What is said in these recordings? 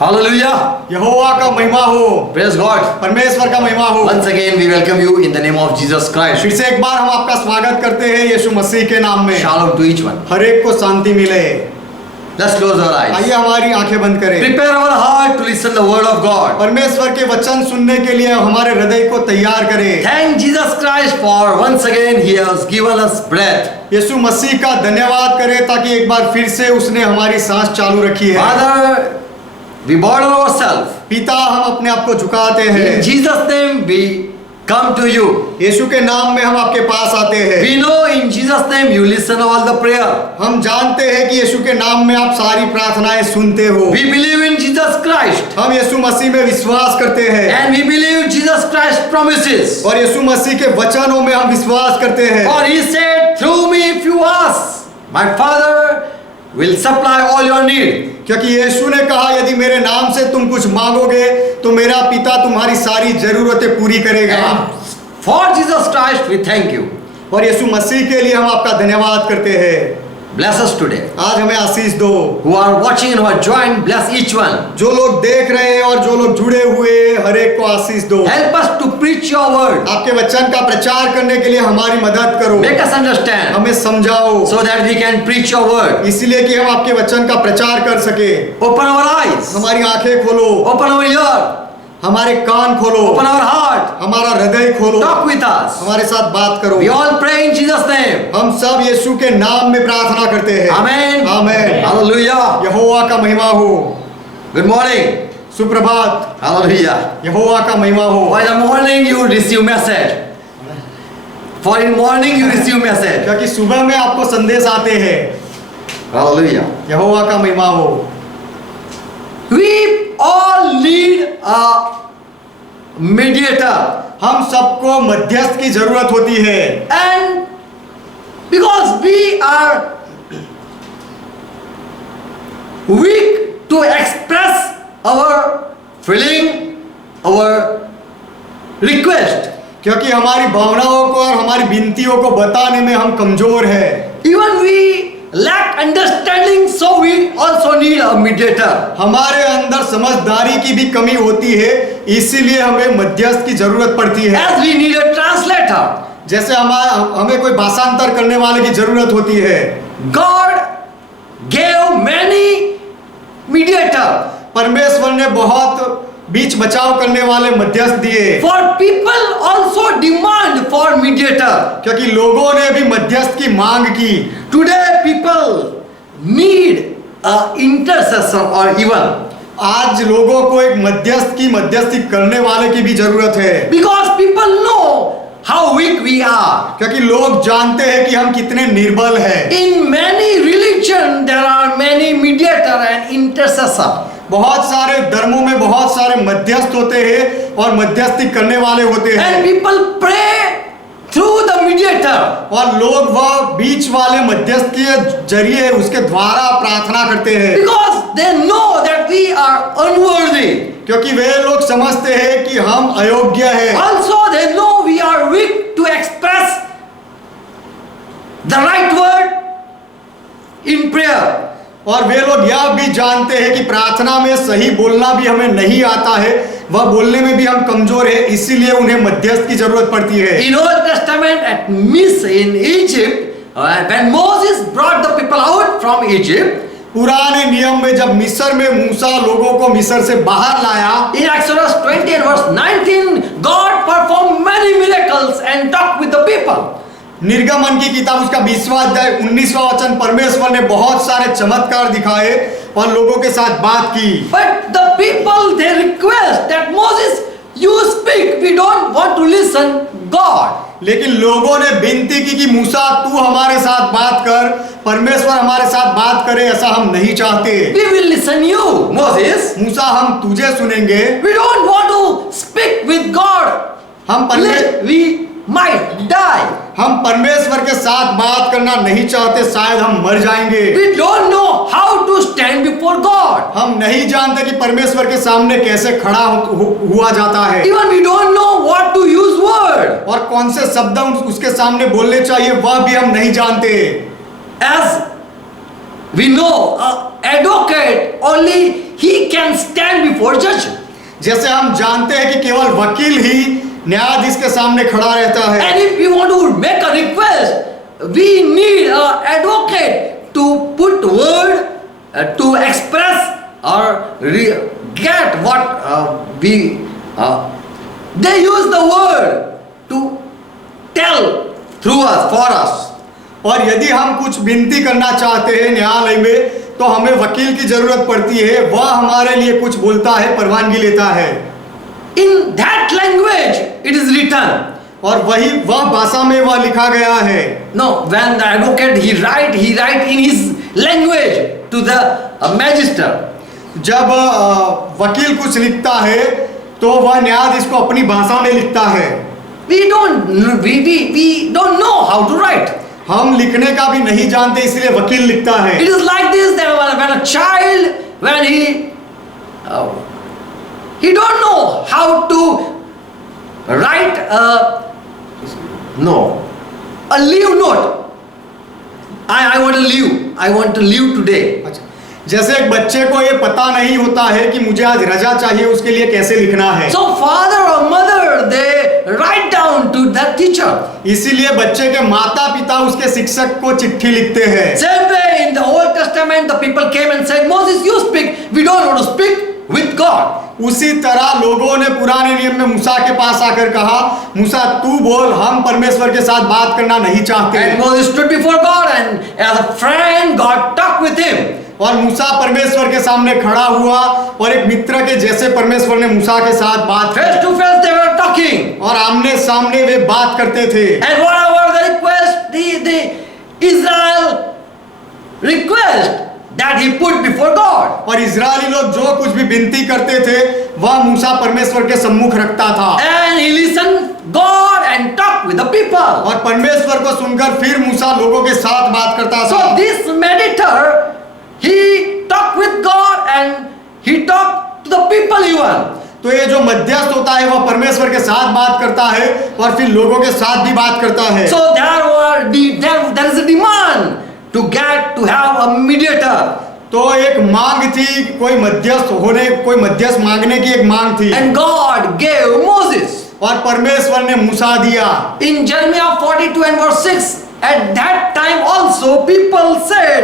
Hallelujah. यहोवा का महिमा हो, Praise God. परमेश्वर का महिमा हो। Once again, we welcome you in the name of Jesus Christ. फिर से एक बार हम आपका स्वागत करते हैं यीशु मसीह के नाम में। Shalom to each one. हर एक को शांति मिले। Let's close our eyes. आइए हमारी आंखें बंद करें। Prepare our heart to listen the word of God. परमेश्वर के वचन सुनने के लिए हमारे हृदय को तैयार करें। Thank Jesus Christ for once again He has given us breath. यीशु मसीह का धन्यवाद करें ताकि एक बार फिर से उसने हमारी सांस चालू रखी है। Father, we bow down ourselves. पिता, हम अपने आप को झुकाते हैं। In Jesus' name we come to you. यीशु के नाम में हम आपके पास आते हैं। We know in Jesus' name you listen all the prayer. हम जानते हैं कि यीशु के नाम में आप सारी प्रार्थनाएं सुनते हो। We believe in Jesus Christ. हम यीशु मसीह में विश्वास करते हैं And we believe Jesus Christ promises. और यीशु मसीह के वचनों में हम विश्वास करते हैं। For He said, through me if you ask, my Father will supply all your need. क्योंकि यीशु ने कहा यदि मेरे नाम से तुम कुछ मांगोगे तो मेरा पिता तुम्हारी सारी जरूरतें पूरी करेगा। And for Jesus Christ we thank you. और यीशु मसीह के लिए हम आपका धन्यवाद करते हैं। Bless us today. आज हमें आशीष दो। Who are watching and who are joined, bless each one. जो लोग देख रहे हैं और जो लोग जुड़े हुए हर एक को आशीष दो। Help us to preach your word. आपके वचन का प्रचार करने के लिए हमारी मदद करो। Make us understand हमें समझाओ so that we can preach your word. इसलिए कि हम आपके वचन का प्रचार कर सके। Open our eyes. हमारी आंखें खोलो, Open our ear. हमारे कान खोलो, Open our heart. हमारा हृदय खोलो, Talk with us. हमारे साथ बात करो। We all pray in Jesus' name. हम सब यीशु के नाम में प्रार्थना करते हैं। Amen. आमेन। Hallelujah. यहोवा का महिमा हो। Good morning. सुप्रभात। Hallelujah. यहोवा का महिमा हो। For in the morning you receive message. For in morning you receive message. क्योंकि सुबह में आपको संदेश आते हैं। Hallelujah. यहोवा का महिमा हो। We all need a mediator. हम सबको मध्यस्थ की जरूरत होती है। And because we are weak to express our feeling, our request, क्योंकि हमारी भावनाओं को और हमारी विनतियों को बताने में हम कमजोर हैं। even we lack understanding, so we also need a mediator. हमारे अंदर समझदारी की भी कमी होती है, इसीलिए हमें मध्यस्थ की जरूरत पड़ती है। As we need a translator. जैसे हमें कोई भाषांतर करने वाले की जरूरत होती है। God gave many mediator. परमेश्वर ने बहुत बीच बचाव करने वाले मध्यस्थ दिए। For people also demand for mediator. क्योंकि लोगों ने भी मध्यस्थ की मांग की। Today people need a intercessor or even आज लोगों को एक मध्यस्थ की मध्यस्थी करने वाले की भी जरूरत है। because people know how weak we are. क्योंकि लोग जानते हैं कि हम कितने निर्बल हैं। In many religion there are many mediator and intercessor. बहुत सारे धर्मों में बहुत सारे मध्यस्थ होते हैं और मध्यस्थी करने वाले होते हैं। And people pray through the mediator. और लोग वह बीच वाले मध्यस्थ के जरिए उसके द्वारा प्रार्थना करते हैं। Because they know that we are unworthy. क्योंकि वे लोग समझते हैं कि हम अयोग्य हैं। Also they know we are weak to express the right word in prayer. और वे लोग यह भी जानते हैं कि प्रार्थना में सही बोलना भी हमें नहीं आता है, वह बोलने में भी हम कमजोर हैं, इसीलिए उन्हें मध्यस्थ की जरूरत पड़ती है। In Old Testament at Miss in Egypt, when Moses brought the people out from Egypt, पुराने नियम में जब मिस्र में मूसा लोगों को मिस्र से बाहर लाया, in Exodus 20 and verse 19, God performed many miracles and talked with the people. निर्गमन की किताब उसका 20वां अध्याय 19वां वचन, परमेश्वर ने बहुत सारे चमत्कार दिखाए और लोगों के साथ बात की। But the people they request that Moses, you speak, we don't want to listen God. लेकिन लोगों ने विनती की कि मूसा तू हमारे साथ बात कर, परमेश्वर हमारे साथ बात करे, ऐसा हम नहीं चाहते। We will listen you, Moses. मूसा हम तुझे सुनेंगे, We don't want to speak with God. We might die. हम परमेश्वर के साथ बात करना नहीं चाहते, शायद हम मर जाएंगे। We don't know how to stand before God. हम नहीं जानते कि परमेश्वर के सामने कैसे खड़ा हुआ जाता है। Even we don't know what to use word. और कौन से शब्द उसके सामने बोलने चाहिए वह भी हम नहीं जानते। As we know, advocate only he can stand before judge. जैसे हम जानते हैं कि केवल वकील ही न्यायाधीश के सामने खड़ा रहता है, And if we want to make a request, we need an advocate to put word, to express or get what they use the word to tell through us, for us. और यदि हम कुछ विनती करना चाहते हैं न्यायालय में, तो हमें वकील की जरूरत पड़ती है। वह हमारे लिए कुछ बोलता है, परवानगी लेता है। In that language it is written. और वह भाषा में वह लिखा गया है। No, when the advocate he write in his language to the magistrate. जब वकील कुछ लिखता है तो वह न्यायाधीश को अपनी भाषा में लिखता है। We don't know how to write. हम लिखने का भी नहीं जानते, इसलिए वकील लिखता है। It is like this, that when a child, when he don't know how to write a leave note. I want to leave today. अच्छा, जैसे एक बच्चे को ये पता नहीं होता है कि मुझे आज रजा चाहिए, उसके लिए कैसे लिखना है। So father or mother they write down to that teacher. इसीलिए बच्चे के माता पिता उसके शिक्षक को चिट्ठी लिखते हैं। Same way in the Old Testament the people came and said, Moses you speak, we don't want to speak with God. उसी तरह लोगों ने पुराने नियम में मूसा के पास आकर कहा, मूसा तू बोल, हम परमेश्वर के साथ बात करना नहीं चाहते। And Moses stood before God and as a friend God talked with him. और मूसा परमेश्वर के सामने खड़ा हुआ और एक मित्र के जैसे परमेश्वर ने मूसा के साथ बात की। Face to face they were talking. और आमने सामने वे बात करते थे। And whatever the request, the Israel request that he put before God. और इजरायली लोग जो कुछ भी विनती करते थे वह मूसा परमेश्वर के सम्मुख रखता था। And he listened God and talked with the people. और परमेश्वर को सुनकर फिर मूसा लोगों के साथ बात करता था। So this mediator, he talked with God and he talked to the people even. तो ये जो मध्यस्थ होता है वह परमेश्वर के साथ बात करता है और फिर लोगों के साथ भी बात करता है। So there is a demand to have a mediator. तो एक मांग थी, कोई मध्यस्थ मांगने की एक मांग थी। And God gave Moses. और परमेश्वर ने मूसा दिया। In Jeremiah 42 and verse 6, at that time also people said,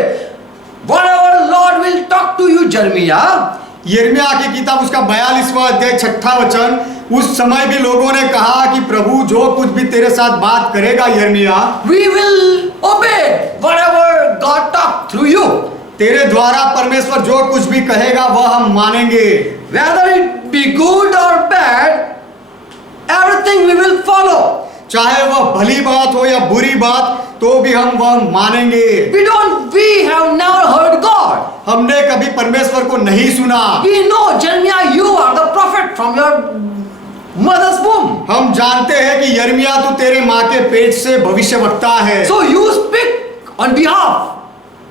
whatever Lord will talk to you, Jeremiah. यिर्मयाह की किताब उसका 42वां अध्याय 6वां वचन, उस समय भी लोगों ने कहा कि प्रभु जो कुछ भी तेरे साथ बात करेगा यिर्मयाह, we will obey whatever God talk through you. तेरे द्वारा परमेश्वर जो कुछ भी कहेगा वह हम मानेंगे। Whether it be good or bad, everything we will follow. चाहे वह भली बात हो या बुरी बात, तो भी हम वह मानेंगे। We have never heard God. हमने कभी परमेश्वर को नहीं सुना। We know, Jeremiah, you are the prophet from your mother's womb. हम जानते हैं कि यिर्मयाह तू तेरे माँ के पेट से भविष्यवक्ता है। So you speak on behalf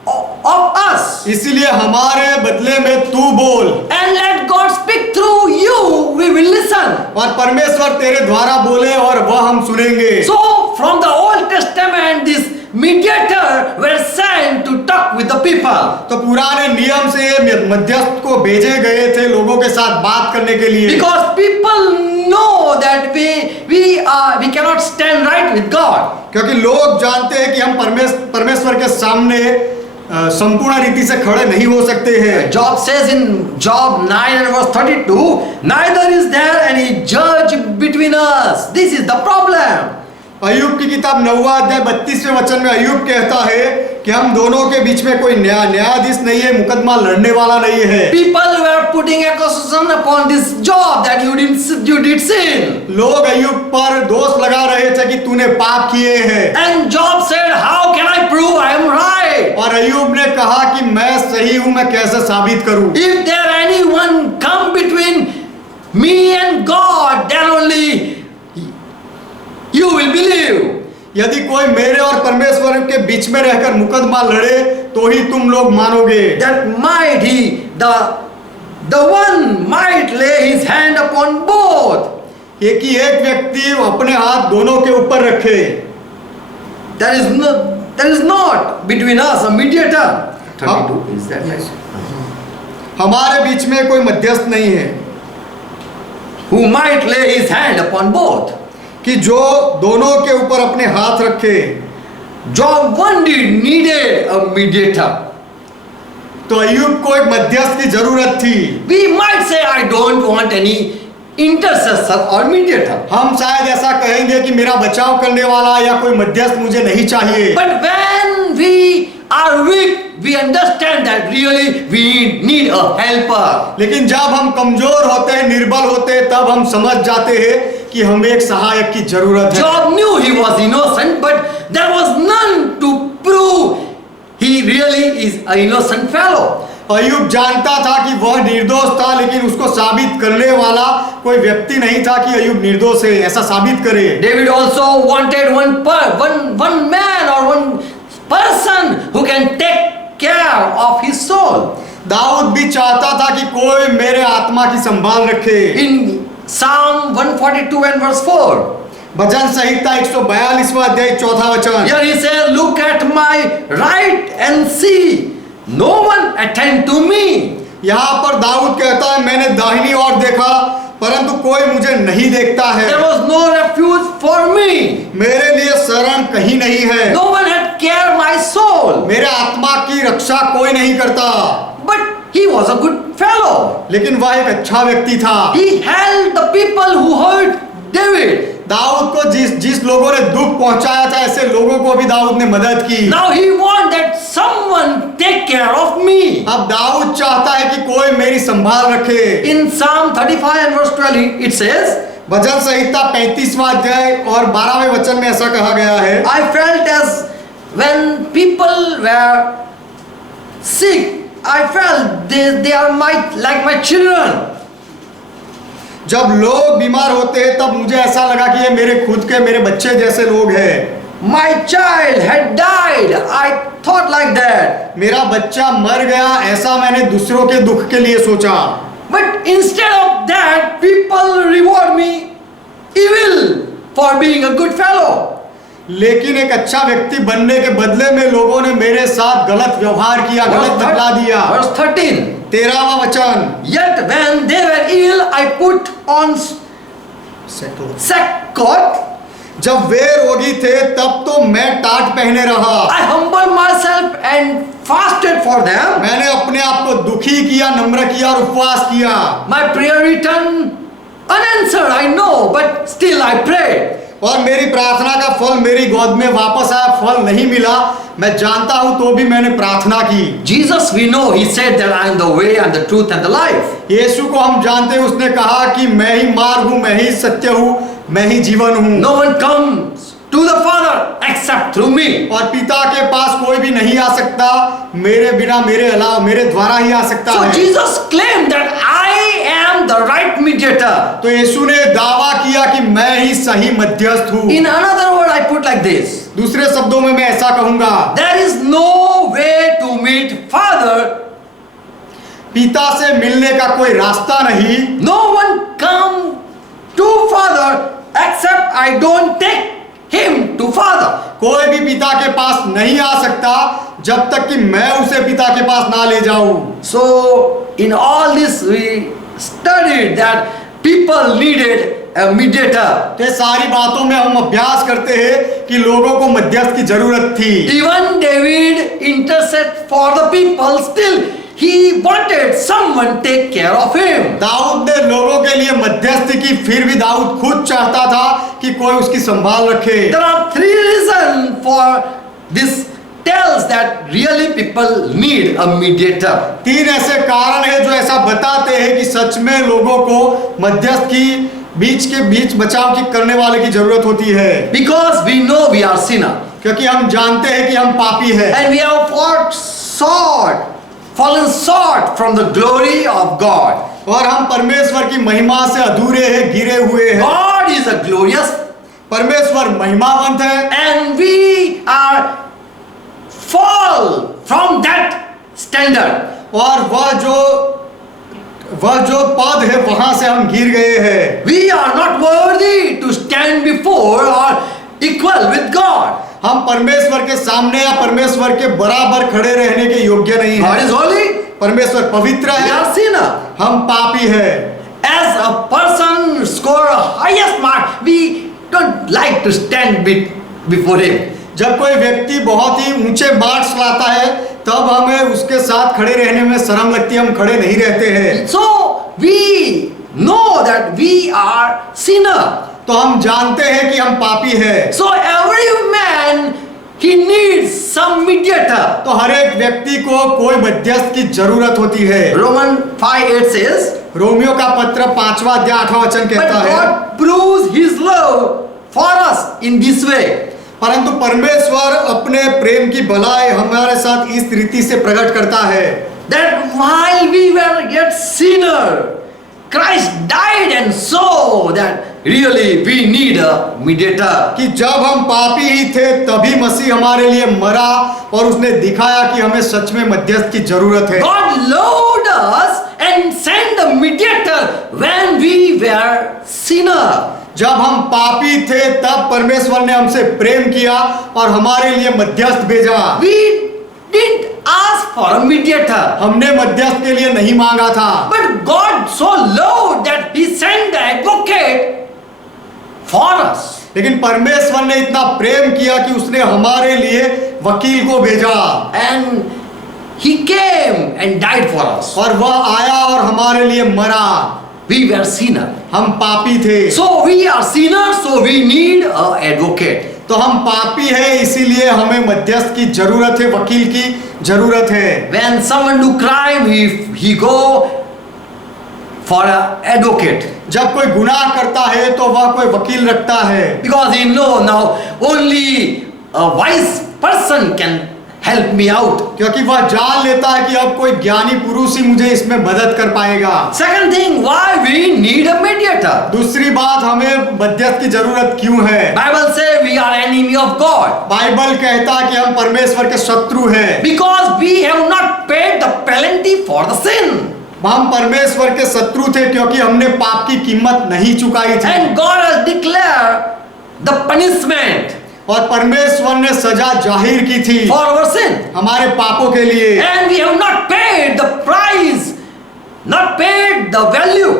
of us. इसीलिए हमारे बदले में तू बोल। And let God speak through you. We will listen. और परमेश्वर तेरे द्वारा बोले और वह हम सुनेंगे। So from the Old Testament, this mediator were sent to talk with the people. तो पुराने नियम से मध्यस्थ को भेजे गए थे लोगों के साथ बात करने के लिए। Because people know that we cannot stand right with God. क्योंकि लोग जानते हैं कि हम परमेश्वर के सामने संपूर्ण रीति से खड़े नहीं हो सकते हैं। Job says in Job 9 and verse 32, neither is there any judge between us. This is the problem. अय्यूब की किताब 9वां अध्याय 32वें वचन में अय्यूब कहता है कि हम दोनों के बीच में कोई न्यायाधीश नहीं है, मुकदमा लड़ने वाला नहीं है। People were putting accusation upon this Job that you did sin. लोग अय्यूब पर दोष लगा रहे थे कि तूने पाप किए हैं। And Job said, how can I prove I am right? और अय्यूब ने कहा कि मैं सही हूं, मैं कैसे साबित करूं? If there anyone come between me and God, then only you will believe. यदि कोई मेरे और परमेश्वर के बीच में रहकर मुकदमा लड़े तो ही तुम लोग मानोगे। That might the one might lay his hand upon both. एक व्यक्ति अपने हाथ दोनों के ऊपर रखे। There is not between us a mediator. 32 is that right? हमारे बीच में कोई मध्यस्थ नहीं है who might lay his hand upon both. कि जो दोनों के ऊपर अपने हाथ रखे। Job indeed needed a mediator. तो अय्यूब को एक मध्यस्थ की जरूरत थी। We might say, I don't want any intercessor or mediator. हम शायद ऐसा कहेंगे कि मेरा बचाव करने वाला या कोई मध्यस्थ मुझे नहीं चाहिए। But when we are weak, we understand that really we need a helper. लेकिन जब हम कमजोर होते हैं, निर्बल होते हैं, तब हम समझ जाते हैं कि हमें एक सहायक की जरूरत है। Job knew he was innocent, but there was none to prove he really is an innocent fellow. अय्यूब जानता था कि वह निर्दोष था, लेकिन उसको साबित करने वाला कोई व्यक्ति नहीं था कि अय्यूब निर्दोष है, ऐसा साबित करे। David also wanted one man or one person who can take care of his soul. Dawood भी चाहता था कि कोई मेरे आत्मा की संभाल रखे। In Psalm 142 and verse 4, भजन संहिता 142वां अध्याय 4वां वचन। here he says, look at my right and see, no one attend to me. यहाँ पर दाऊद कहता है, मैंने दाहिनी ओर देखा परंतु कोई मुझे नहीं देखता है। There was no refuge for me. मेरे लिए शरण कहीं नहीं है। No one had cared my soul. मेरे आत्मा की रक्षा कोई नहीं करता। But he was a good fellow. लेकिन वह एक अच्छा व्यक्ति था। He helped the people who hurt David. Dawood को जिस लोगों ने दुख पहुंचाया था, ऐसे लोगों को भी दाऊद ने मदद की। Now he wants that someone take care of me. अब दाऊद चाहता है कि कोई मेरी संभाल रखे। In Psalm 35 and verse 12 it says, भजन संहिता 35वां अध्याय और 12वें वचन में ऐसा कहा गया है, I felt as when people were sick, I felt they are like my children. जब लोग बीमार होते हैं तब मुझे ऐसा लगा कि ये मेरे बच्चे जैसे लोग हैं। My child had died. I thought like that. मेरा बच्चा मर गया, ऐसा मैंने दूसरों के दुख के लिए सोचा। But instead of that, people reward me evil for being a good fellow. लेकिन एक अच्छा व्यक्ति बनने के बदले में लोगों ने मेरे साथ गलत व्यवहार किया, गलत बतला दिया। Verse 13. 13वां वचन। Yet when they were ill, I put on sackcloth. जब वे रोगी थे तब तो मैं टाट पहने रहा। I humbled myself and fasted for them. मैंने अपने आप को दुखी किया, नम्र किया और उपवास किया। My prayer returned unanswered, I know, but still I prayed. और मेरी प्रार्थना का फल मेरी गोद में वापस आया, फल नहीं मिला, मैं जानता हूं तो भी मैंने प्रार्थना की। Jesus, we know, he said that I am the way and the truth and the life. यीशु को हम जानते हैं, उसने कहा कि मैं ही मार्ग हूं, मैं ही सत्य हूं, मैं ही जीवन हूं। No one comes to the Father except through me. और पिता के पास कोई भी नहीं आ सकता मेरे बिना, मेरे अलावा, मेरे द्वारा ही आ सकता So है। Jesus claimed that I am the right mediator. तो यीशु ने दावा किया कि मैं ही सही मध्यस्थ हूं। In another word, I put like this. दूसरे शब्दों में मैं ऐसा कहूंगा, There is no way to meet Father. पिता से मिलने का कोई रास्ता नहीं। No one come to Father except I don't take him to Father. कोई भी पिता के पास नहीं आ सकता जब तक कि मैं उसे पिता के पास ना ले जाऊं। So in all this we studied that people needed a mediator. तो सारी बातों में हम अभ्यास करते हैं कि लोगों को मध्यस्थ की जरूरत थी। Even David interceded for the people, still he wanted someone take care of him. Dawood ने लोगों के लिए मध्यस्थी की, फिर भी दाऊद खुद चाहता था कि कोई उसकी संभाल रखे। There are three reasons for this tells that really people need a mediator. तीन ऐसे कारण हैं जो ऐसा बताते हैं कि सच में लोगों को मध्यस्थ की बीच बचाव की करने वाले की जरूरत होती है। Because we know we are sinner. क्योंकि हम जानते हैं कि हम पापी हैं। And we have fallen short from the glory of God. और हम परमेश्वर की महिमा से अधूरे हैं, गिरे हुए हैं। God is a glorious, परमेश्वर महिमावंत है। and we are fall from that standard. और वह जो पद है वहां से हम गिर गए हैं। We are not worthy to stand before or equal with God. हम परमेश्वर के सामने या परमेश्वर के बराबर खड़े रहने के योग्य नहीं God है। is holy, परमेश्वर पवित्र we है, are sinner. हम पापी है। As a person score a highest mark, we don't like to stand before him. जब कोई व्यक्ति बहुत ही ऊंचे मार्क्स लाता है तब हमें उसके साथ खड़े रहने में शर्म लगती है, हम खड़े नहीं रहते हैं। So we know that we are sinner. तो हम जानते हैं कि हम पापी है। So every man he needs some mediator. तो हर एक व्यक्ति को कोई मध्यस्थ की जरूरत होती है। Roman 5:8 says, रोमियो का पत्र 5वां अध्याय 8वां वचन but कहता है, God proves His love for us in this way. परंतु परमेश्वर अपने प्रेम की भलाई हमारे साथ इस रीति से प्रकट करता है That while we were yet sinner, Christ died and so that really we need a mediator. कि जब हम पापी ही थे तभी मसीह हमारे लिए मरा और उसने दिखाया कि हमें सच में मध्यस्थ की जरूरत है। God loved us and sent a mediator when we were sinner. जब हम पापी थे तब परमेश्वर ने हमसे प्रेम किया और हमारे लिए मध्यस्थ भेजा। We didn't ask for a mediator. हमने मध्यस्थ के लिए नहीं मांगा था, But God so loved that He sent the advocate for us. लेकिन परमेश्वर ने इतना प्रेम किया कि उसने हमारे लिए वकील को भेजा And He came and died for us. और वह आया और हमारे लिए मरा। We were sinner. हम पापी थे, So we are sinners, so we need an advocate. तो हम पापी हैं, इसीलिए हमें मध्यस्थ की जरूरत है, वकील की जरूरत है। When someone do crime, he go for an advocate. जब कोई गुनाह करता है तो वह कोई वकील रखता है, Because he know now only a wise person can help me out. क्योंकि वह जान लेता है कि अब कोई ज्ञानी पुरुष ही मुझे इसमें मदद कर पाएगा। Second thing, why we need a mediator? दूसरी बात, हमें मध्यस्थ की जरूरत क्यों है? Bible say we are enemy of God. Bible कहता है कि हम परमेश्वर के शत्रु हैं, Because we have not paid the penalty for the sin. हम परमेश्वर के शत्रु थे क्योंकि हमने पाप की कीमत नहीं चुकाई थी And God has declared the punishment और परमेश्वर ने सजा जाहिर की थी for our sin. हमारे पापों के लिए, And we have not paid the price, not paid the value.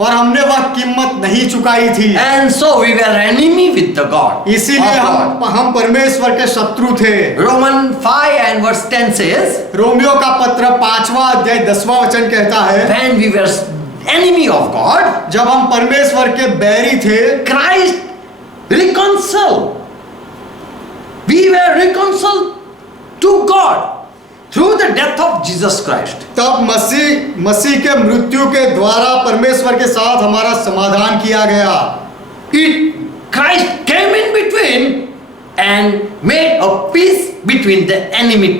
और हमने वह कीमत नहीं चुकाई थी। And so we were enemy with the God. इसीलिए of God. हम परमेश्वर के शत्रु थे। Roman 5 and verse 10 says, Romeo का पत्र 5वां अध्याय 10वां वचन कहता है, when we were enemy of God, जब हम परमेश्वर के बैरी थे, Christ reconciled. We were reconciled to God through the death of Jesus Christ. तब मसीह के मृत्यु के द्वारा परमेश्वर के साथ हमारा समाधान किया गया। Christ came in between and made a peace between the enemy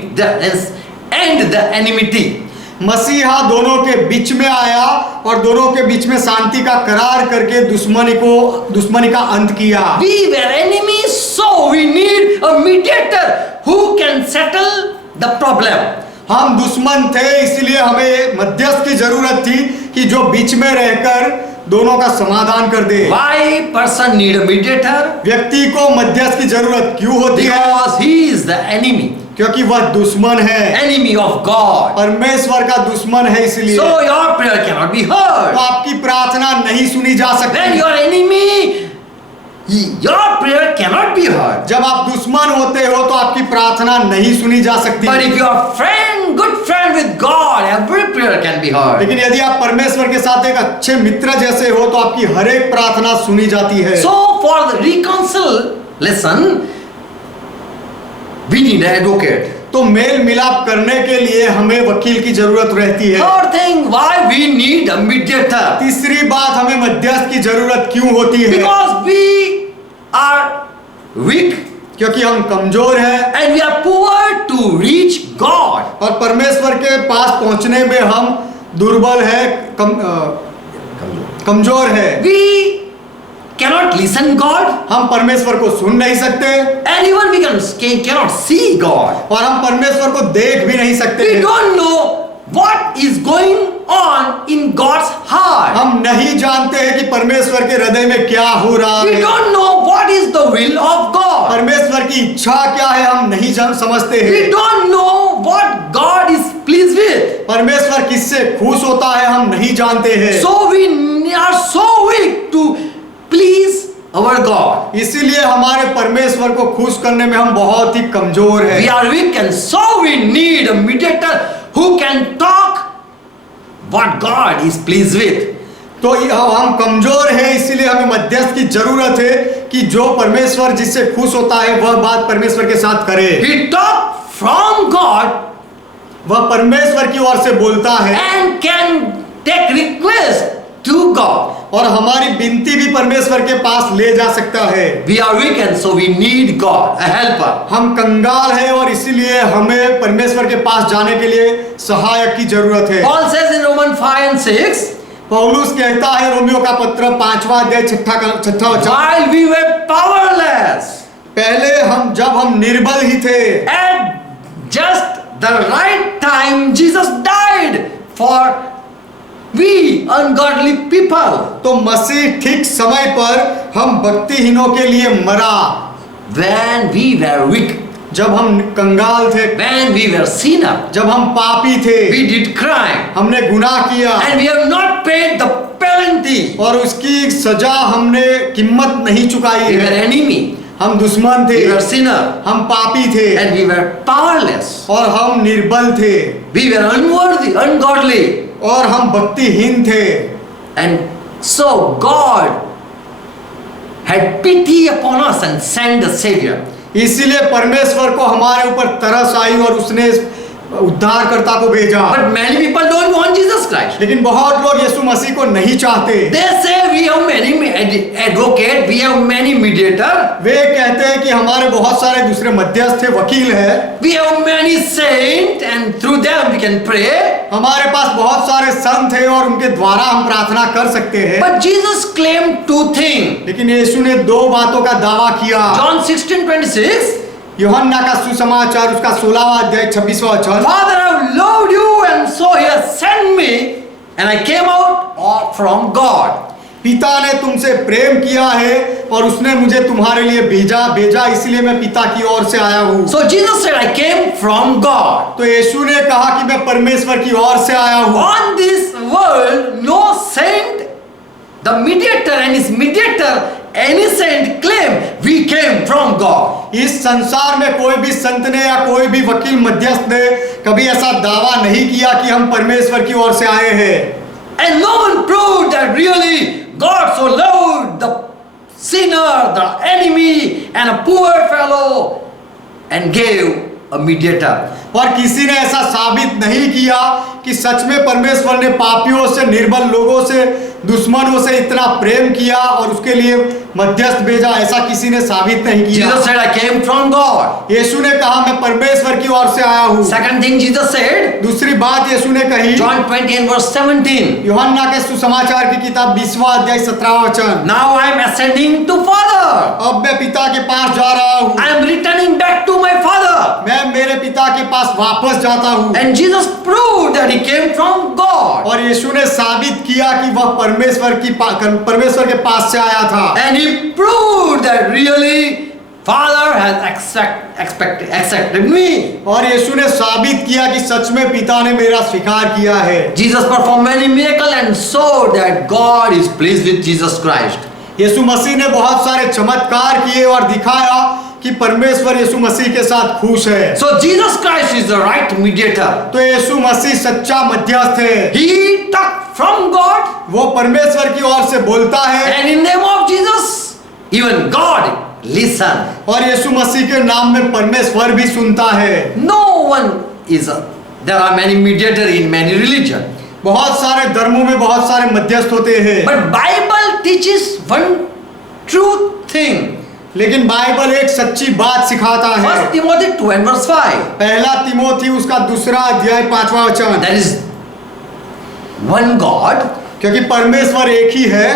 and the enmity. मसीहा दोनों के बीच में आया और दोनों के बीच में शांति का करार करके दुश्मनी का अंत किया। We were enemies, so we need a mediator who can settle the problem. हम दुश्मन थे, इसलिए हमें मध्यस्थ की जरूरत थी कि जो बीच में रहकर दोनों का समाधान कर दे। Why person need a mediator? व्यक्ति को मध्यस्थ की जरूरत क्यों होती है? Because he is the enemy. क्योंकि वह दुश्मन है, Enemy of God. परमेश्वर का दुश्मन है, इसलिए So your prayer cannot be तो heard. आपकी प्रार्थना नहीं सुनी जा When सकती। you are enemy, your prayer cannot be heard. जब आप दुश्मन होते हो तो आपकी प्रार्थना नहीं सुनी जा सकती। But if you are friend, good friend with God, every prayer can be heard. लेकिन यदि आप परमेश्वर के साथ एक अच्छे मित्र जैसे हो तो आपकी हर एक प्रार्थना सुनी जाती है। So for the reconciliation, we need an advocate. तो मेल मिलाप करने के लिए हमें वकील की जरूरत रहती है। Third thing, why we need a mediator? तीसरी बात, हमें मध्यस्थ की जरूरत क्यों होती है? Because we are weak क्योंकि हम कमजोर हैं and we are poor to reach God. और परमेश्वर के पास पहुंचने में हम दुर्बल है, कमजोर है। We cannot listen God. हम परमेश्वर को सुन नहीं सकते And even we cannot see God. और हम परमेश्वर को देख भी नहीं सकते। We don't know what is going on in God's heart. हम नहीं जानते हैं कि परमेश्वर के हृदय में क्या हो रहा We है। don't know what is the will of God. परमेश्वर की इच्छा क्या है हम नहीं समझते We हैं। don't know what God is pleased with. परमेश्वर किससे खुश होता है हम नहीं जानते हैं। So we are so weak to please our God. इसीलिए हमारे परमेश्वर को खुश करने में हम बहुत ही कमजोर We हैं। are weak, and so we need a mediator who can talk what God is pleased with. तो हम कमजोर हैं, इसीलिए हमें मध्यस्थ की जरूरत है कि जो परमेश्वर जिससे खुश होता है वह बात परमेश्वर के साथ करे। He talked from God वह परमेश्वर की ओर से बोलता है and can take request to God. और हमारी विनती भी परमेश्वर के पास ले जा सकता है। We are weak, and so we need God, a helper. हम कंगाल हैं और इसीलिए हमें परमेश्वर के पास जाने के लिए सहायक की जरूरत है। Paul says in Romans 5 and 6, पौलुस कहता है रोमियो का पत्र 5वां अध्याय 6ठा वचन, while we were powerless, पहले जब हम निर्बल ही थे, at just the right time Jesus died for we ungodly people. तो मसीह ठीक समय पर हम भक्तिहीनों के लिए मरा। When we were weak, जब हम कंगाल थे, when we were sinner, जब हम पापी थे, we did crime, हमने गुनाह किया and we have not paid the penalty. और उसकी सजा हमने कीमत नहीं चुकाई We were है। enemy, हम दुश्मन थे, we were sinner, हम पापी थे and we were powerless. और हम निर्बल थे We were unworthy, ungodly. और हम भक्तिहीन थे। And so God had pity upon us and sent a savior. इसीलिए परमेश्वर को हमारे ऊपर तरस आई और उसने उद्धारकर्ता को भेजा। But many people don't want Jesus Christ. लेकिन बहुत लोग यीशु मसीह को नहीं चाहते। They say we have many advocate, we have many mediator, वे कहते हैं कि हमारे बहुत सारे दूसरे मध्यस्थ थे, वकील है, we have many saint, and through them we can pray. हमारे पास बहुत सारे संत हैं और उनके द्वारा हम प्रार्थना कर सकते हैं। But Jesus claimed two things. लेकिन यीशु ने दो बातों का दावा किया। John 16:26, यूहन्ना का सुसमाचार उसका 16वां अध्याय 26वां वचन, Father, I have loved you, and so He has sent me, and I came out from God. पिता ने तुमसे प्रेम किया है और उसने मुझे तुम्हारे लिए भेजा इसलिए मैं पिता की ओर से आया हूँ। So Jesus said, I came from God. तो यीशु ने कहा कि मैं परमेश्वर की ओर से आया हूँ। On this world, no saint, the mediator and his mediator, any saint claim we came from God. इस संसार में कोई भी संत ने या कोई भी वकील मध्यस्थ ने कभी ऐसा दावा नहीं किया कि हम परमेश्वर की ओर से आए हैं। And no one proved that really God so loved the sinner, the enemy, and a poor fellow, and gave a mediator. और किसी ने ऐसा साबित नहीं किया कि सच में परमेश्वर ने पापियों से, निर्बल लोगों से, दुश्मनों से इतना प्रेम किया और उसके लिए मध्यस्थ भेजा, ऐसा किसी ने साबित नहीं किया। Jesus said, I came from God. यीशु ने कहा मैं परमेश्वर की ओर से आया हूँ। Second thing Jesus said, दूसरी बात यीशु ने कही, John 20 and verse 17. यूहन्ना के सुसमाचार की किताब 20वां अध्याय 17वां वचन, Now I am ascending to Father. अब मैं पिता के पास जा रहा हूँ, I am returning back to my Father. मैं मेरे पिता के पास वापस जाता हूँ। And Jesus proved that He came from God. और यीशु ने साबित किया कि वह परमेश्वर के पास से आया था। And He proved that really Father has accepted me. और यीशु ने साबित किया कि सच में पिता ने मेरा स्वीकार किया है। Jesus performed many miracles and showed that God is pleased with Jesus Christ. यीशु मसीह ने बहुत सारे चमत्कार किए और दिखाया कि परमेश्वर यीशु मसीह के साथ खुश है। So Jesus Christ is the right mediator. तो यीशु मसीह सच्चा मध्यस्थ है। He talked from God, वो परमेश्वर की ओर से बोलता है and in name of Jesus, even God listen. और यीशु मसीह के नाम में परमेश्वर भी सुनता है। No one is there are many mediators in many religions. बहुत सारे धर्मों में बहुत सारे मध्यस्थ होते हैं, But Bible teaches one true thing. लेकिन बाइबल एक सच्ची बात सिखाता है। 1 Timothy 2 and verse 5. पहला तिमोथी उसका 2 अध्याय 5वां वचन, There is one God क्योंकि परमेश्वर एक ही है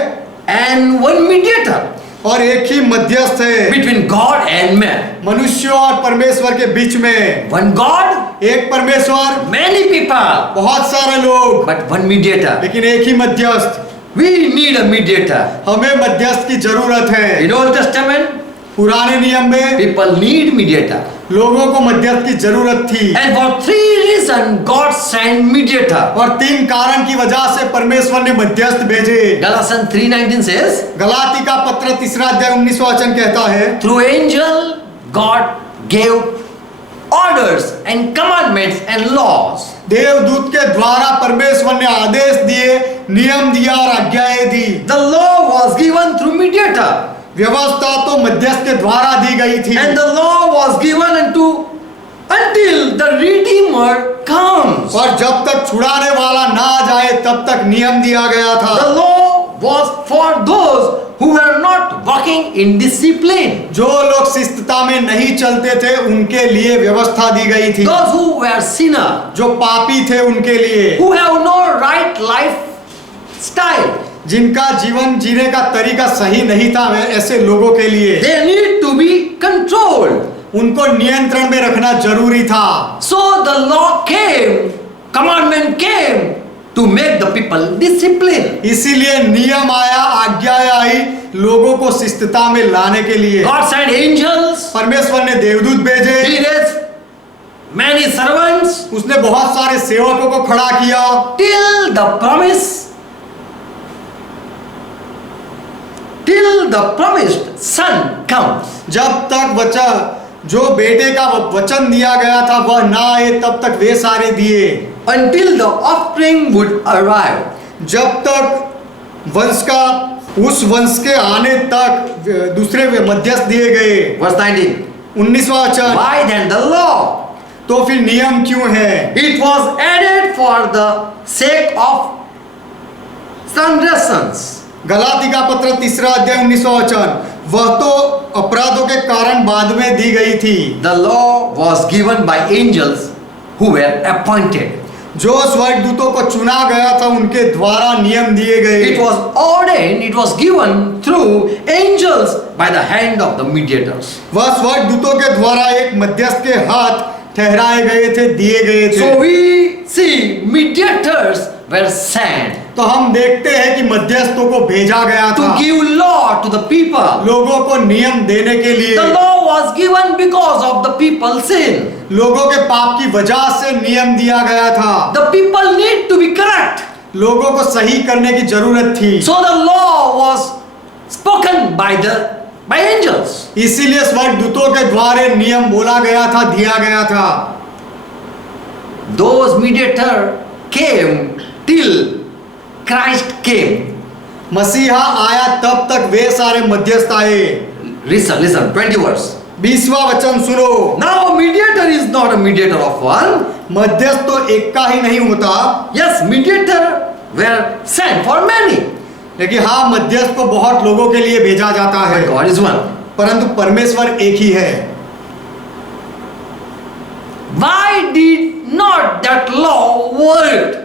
and one mediator और एक ही मध्यस्थ है between God and man. मनुष्यों और परमेश्वर के बीच में। One God, एक परमेश्वर, many people, बहुत सारे लोग, but one mediator. लेकिन एक ही मध्यस्थ। We need a mediator. हमें मध्यस्थ की जरूरत है। In Old Testament, पुराने नियम में people need mediator. लोगों को मध्यस्थ की जरूरत थी, And for 3 reasons, God sent mediator. और 3 कारण की वजह से परमेश्वर ने मध्यस्थ भेजे। Galatians 3:19 says, गलाती का पत्र 3 अध्याय 19वां वचन कहता है, through angel, God gave orders and commandments and laws. देवदूत के द्वारा परमेश्वर ने आदेश दिए, नियम दिया और आज्ञाएं दी। The law was given through mediator. व्यवस्था तो मध्यस्थ के द्वारा दी गई थी, And the law was given until the Redeemer comes. और जब तक छुड़ाने वाला ना आ जाए तब तक नियम दिया गया था। The law was for those who were not walking in discipline. जो लोग शिस्तता में नहीं चलते थे उनके लिए व्यवस्था दी गई थी। Those who were sinner, जो पापी थे उनके लिए, who have no right lifestyle. जिनका जीवन जीने का तरीका सही नहीं था, वे ऐसे लोगों के लिए They need to be controlled. उनको नियंत्रण में रखना जरूरी था। So the law came, commandment came to make the people disciplined. इसीलिए नियम आया, आज्ञाएं आई लोगों को शिस्तता में लाने के लिए। God sent angels. परमेश्वर ने देवदूत भेजे, He raised many servants उसने बहुत सारे सेवकों को खड़ा किया till the promised son comes. जब तक जो बेटे का वचन दिया गया था वह ना आए तब तक वे सारे दिए, Until the offspring would arrive. जब तक उस वंश के आने तक दूसरे मध्यस्थ दिए गए। Verse 19. 19वां वचन, Why then the law? तो फिर नियम क्यों है? It was added for the sake of transgressions. Galati का पत्र 3 अध्याय 19वां वचन, वह तो अपराधों के कारण बाद में दी गई थी। The law was given by angels who were appointed. जो स्वर्गदूतों को चुना गया था उनके द्वारा नियम दिए गए। It was ordained, it was given through angels by the hand of the mediators. वह स्वर्गदूतों के द्वारा एक मध्यस्थ के हाथ ठहराए गए थे, दिए गए थे। So we see mediators were sent तो हम देखते हैं कि मध्यस्थों को भेजा गया to था give law to the people. लोगों को नियम देने के लिए। The law was given because of the people's sin. लोगों के पाप की वजह से नियम दिया गया था। The people need to be correct. लोगों को सही करने की जरूरत थी। So the law was spoken by angels. इसीलिए स्वर्गदूतों के द्वारा नियम बोला गया था, दिया गया था। Those mediators came till Christ came. मसीहा आया तब तक वे सारे मध्यस्थ आए। Listen, 20 verse. 20वां वचन सुनो। Now a mediator is not a mediator of one. मध्यस्थ तो एक का ही नहीं होता, Yes, mediator were sent for many. लेकिन हाँ, मध्यस्थ को बहुत लोगों के लिए भेजा जाता है, But God is one. परंतु परमेश्वर एक ही है। Why did not that law work?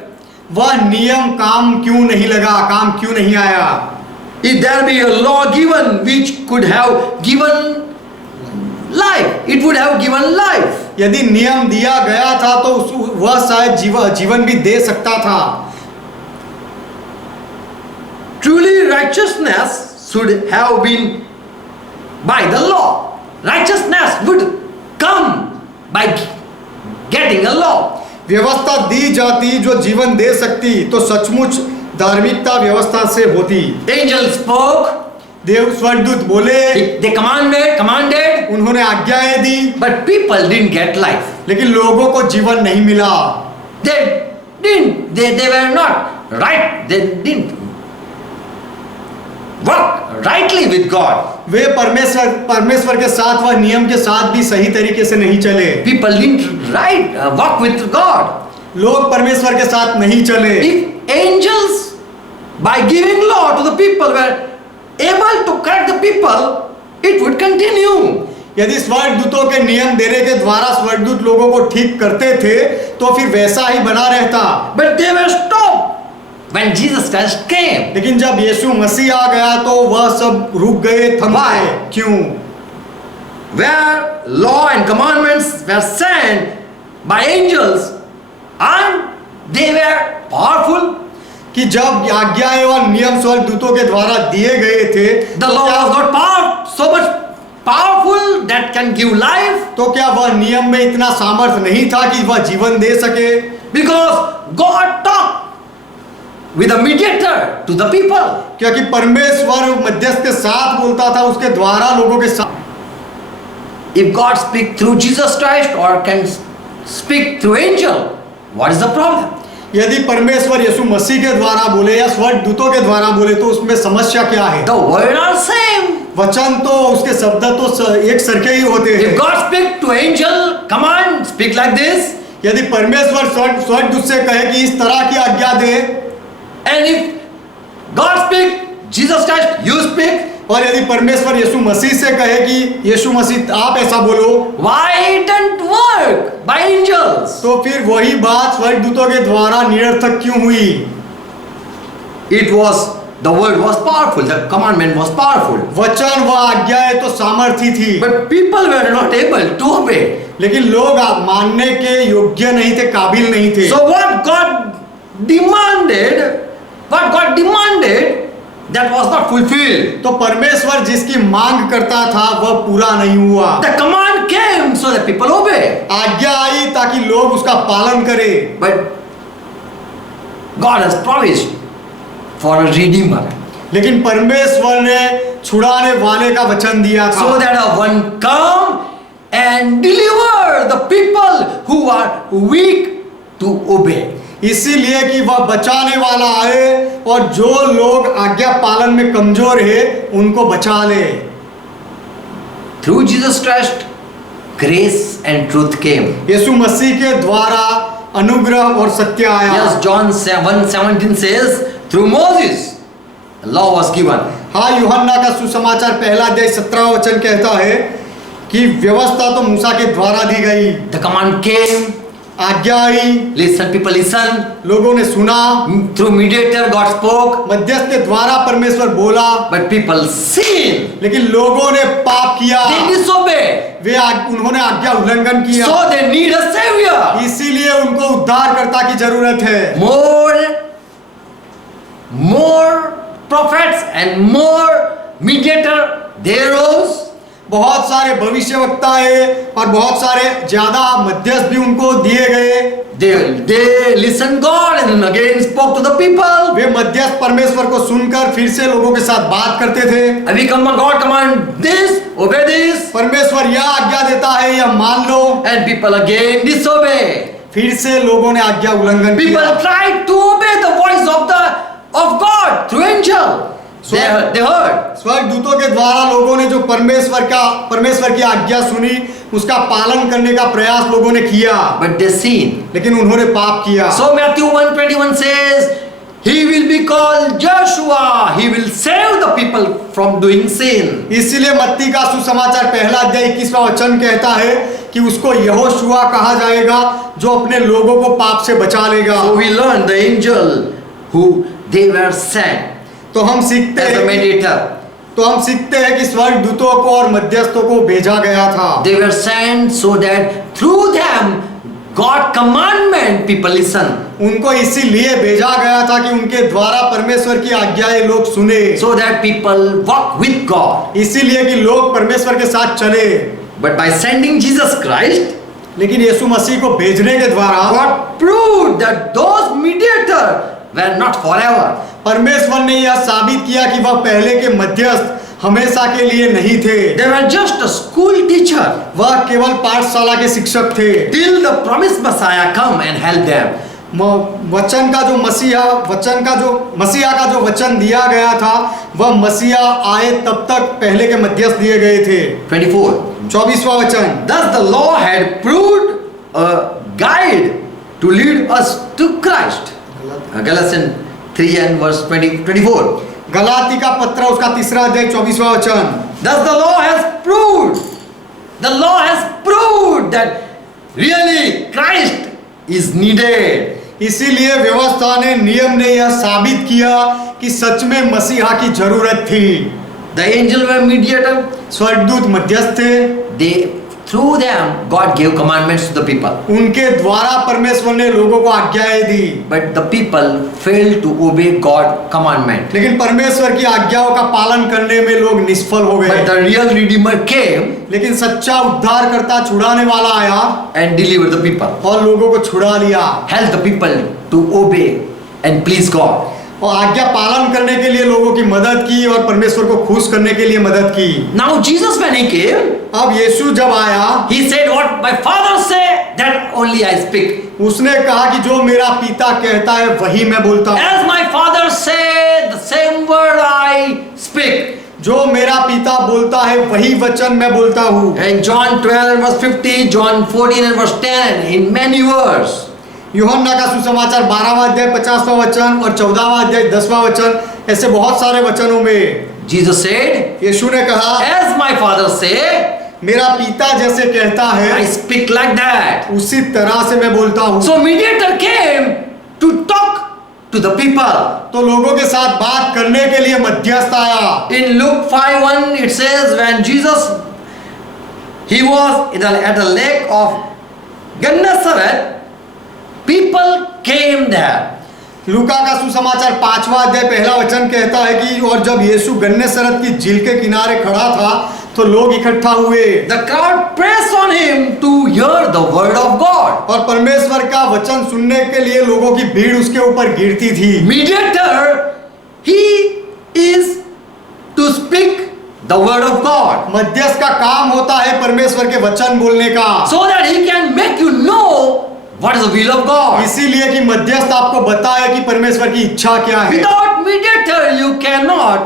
वह नियम काम क्यों नहीं लगा, काम क्यों नहीं आया? If there be a law given which could have given life, it would have given life. यदि नियम दिया गया था तो वह शायद जीवन भी दे सकता था। Truly righteousness should have been by the law. Righteousness would come by getting a law. व्यवस्था दी जाती जो जीवन दे सकती तो सचमुच धार्मिकता व्यवस्था से होती। Angel spoke, देव स्वर्गदूत बोले, they commanded, उन्होंने आज्ञाएं दी, but people didn't get life. लेकिन लोगों को जीवन नहीं मिला। They were not right. They didn't work rightly with God. वे परमेश्वर के साथ, वह नियम के साथ भी सही तरीके से नहीं चले। People didn't work with God. लोग परमेश्वर के साथ नहीं चले। If angels by giving law to the people were able to correct the people, it would continue. यदि स्वर्गदूतों के नियम देने के द्वारा स्वर्गदूत लोगों को ठीक करते थे तो फिर वैसा ही बना रहता। But they were stopped when Jesus Christ came. लेकिन जब यीशु मसीह आ गया तो वह सब रुक गए, थम गए। क्यों? Where law and commandments were sent by angels and they were powerful. कि जब आज्ञाएं और नियम स्वर्गदूतों के द्वारा दिए गए थे, The law was not so much powerful that can give life? तो क्या वह नियम में इतना सामर्थ नहीं था कि वह जीवन दे सके? Because God talked with a mediator to the people. क्योंकि परमेश्वर मध्यस्थ के साथ बोलता था, उसके द्वारा लोगों के साथ। If God speak through Jesus Christ or can speak through angel, what is the problem? यदि परमेश्वर यीशु मसीह के द्वारा बोले या स्वर्गदूतों के द्वारा बोले तो उसमें समस्या क्या है? The word are same. वचन तो उसके शब्द तो एक सरके ही होते हैं। If God speak to angel, come on, speak like this. यदि परमेश्वर स्वर्गदूत से कहे कि इस तरह की आज्ञा दे, And if God speak, Jesus Christ, you speak. और यदि परमेश्वर यीशु मसीह से कहे कि यीशु मसीह आप ऐसा बोलो, Why it didn't work by angels? तो फिर वही बात स्वर्गदूतों के द्वारा निरर्थक क्यों हुई? It was, the word was powerful, the commandment was powerful. वचन व आज्ञाएं तो सामर्थी थी, But people were not able to obey. लेकिन लोग मानने के योग्य नहीं थे, काबिल नहीं थे। So what God demanded, that was not fulfilled. तो परमेश्वर जिसकी मांग करता था वह पूरा नहीं हुआ। The command came so that people obey. आज्ञा आई ताकि लोग उसका पालन करें। But God has promised for a redeemer. लेकिन परमेश्वर ने छुड़ाने वाले का वचन दिया था, So that one come and deliver the people who are weak to obey. इसीलिए कि वह बचाने वाला आए और जो लोग आज्ञा पालन में कमजोर है उनको बचा ले। Through Jesus Christ, grace and truth came. यीशु मसीह के द्वारा अनुग्रह और सत्य आया। Yes, John 7:17 says, through Moses, law was given. हाँ, यूहन्ना का सुसमाचार पहला अध्याय 17वां वचन कहता है कि व्यवस्था तो मूसा के द्वारा दी गई, The command came. आज्ञा आई, Listen, people listen. लोगों ने सुना, Through mediator, God spoke. मध्यस्थ के द्वारा परमेश्वर बोला, But people sin. लेकिन लोगों ने पाप किया, They disobey. उन्होंने आज्ञा उल्लंघन किया। So they need a savior. इसीलिए उनको उद्धारकर्ता की जरूरत है। More prophets and more mediator they rose. बहुत सारे भविष्यवक्ताएं और बहुत सारे ज्यादा मध्यस्थ भी उनको दिए गए। They listened God and again spoke to the people. वे मध्यस्थ परमेश्वर को सुनकर फिर से लोगों के साथ बात करते थे। And God command this, obey this. परमेश्वर यह आज्ञा देता है, यह मान लो। And people again disobey. फिर से लोगों ने आज्ञा उल्लंघन किया। People tried to obey the voice of God through angel. They heard. स्वर्गदूतों के द्वारा लोगों ने जो परमेश्वर की आज्ञा सुनी, उसका पालन करने का प्रयास लोगों ने किया, But they sinned. लेकिन उन्होंने पाप किया। So Matthew 1:21 says, He will be called Joshua. He will save the people from doing sin. इसीलिए मत्ती का सुसमाचार पहला अध्याय 21वां वचन कहता है कि उसको यहोशुआ कहा जाएगा, जो अपने लोगों को पाप से बचा लेगा। So we learn the angel who they were sent तो हम सीखते as a हैं mediator. कि स्वर्गदूतों को और मध्यस्थों को भेजा गया था। They were sent so that through them God commandment people listen. उनको इसीलिए भेजा गया था कि उनके द्वारा परमेश्वर की आज्ञाएं लोग सुने, So that people walk with God. इसीलिए कि लोग परमेश्वर के साथ चले। But by sending Jesus Christ, लेकिन यीशु मसीह को भेजने के द्वारा God proved that those mediators were not forever. परमेश्वर ने यह साबित किया कि वह पहले के मध्यस्थ हमेशा के लिए नहीं थे। They were just a school teacher वह केवल पाठशाला के शिक्षक थे, till the promised Messiah come and help them. वचन का जो मसीहा का जो वचन दिया गया था, वह मसीहा आए तब तक पहले के मध्यस्थ दिए गए थे। 24वां वचन, Thus the law had proved a guide to lead us to Christ. Galatians 3 and verse 24. Galati का पत्र उसका 3रा अध्याय 24वां वचन, Thus the law has proved that really Christ is needed. इसीलिए व्यवस्था ने नियम ने यह साबित किया कि सच में मसीहा की जरूरत थी। The angel were mediator. स्वर्गदूत मध्यस्थ थे। through them, God gave commandments to the people. उनके द्वारा परमेश्वर ने लोगों को आज्ञाएं दी, But the people failed to obey God's commandment. लेकिन परमेश्वर की आज्ञाओं का पालन करने में लोग निष्फल हो But गए। the real Redeemer came लेकिन सच्चा उद्धारकर्ता छुड़ाने वाला आया and delivered the people. और लोगों को छुड़ा लिया Help the people to obey and please God. और आज्ञा पालन करने के लिए लोगों की मदद की और परमेश्वर को खुश करने के लिए मदद की। Now Jesus, when he came, अब यीशु जब आया, he said, "What my Father say, that only I speak. उसने कहा कि जो मेरा पिता कहता है वही मैं बोलता हूँ। As my Father said, the same word I speak." जो मेरा पिता बोलता है वही वचन मैं बोलता हूँ। In John 12 and verse 50, John 14 and verse 10, in many words. यूहन्ना का सुसमाचार 12वां अध्याय 50वां वचन और 14वां अध्याय 10वां वचन, ऐसे बहुत सारे वचनों में Jesus said, यीशु ने कहा, "As my Father say, मेरा पिता जैसे कहता I है speak like that." उसी तरह से मैं बोलता हूँ। So mediator came to talk to the people. तो लोगों के साथ बात करने के लिए मध्यस्थ आया। In Luke 5:1 it says, when Jesus he was at the lake of Gennesaret, people came there. लूका का सुसमाचार 5वां अध्याय पहला वचन कहता है कि और जब यीशु गन्नेसरत की झील के किनारे खड़ा था तो लोग इकट्ठा हुए The crowd pressed on him to hear the word of God. और परमेश्वर का वचन सुनने के लिए लोगों की भीड़ उसके ऊपर गिरती थी। Mediator, he is to speak the word of God, मध्यस्थ का काम होता है परमेश्वर के वचन बोलने का, so that he can make you know what is the will of God. इसीलिए कि मध्यस्थ आपको बताए कि परमेश्वर की इच्छा क्या है। Without mediator, you cannot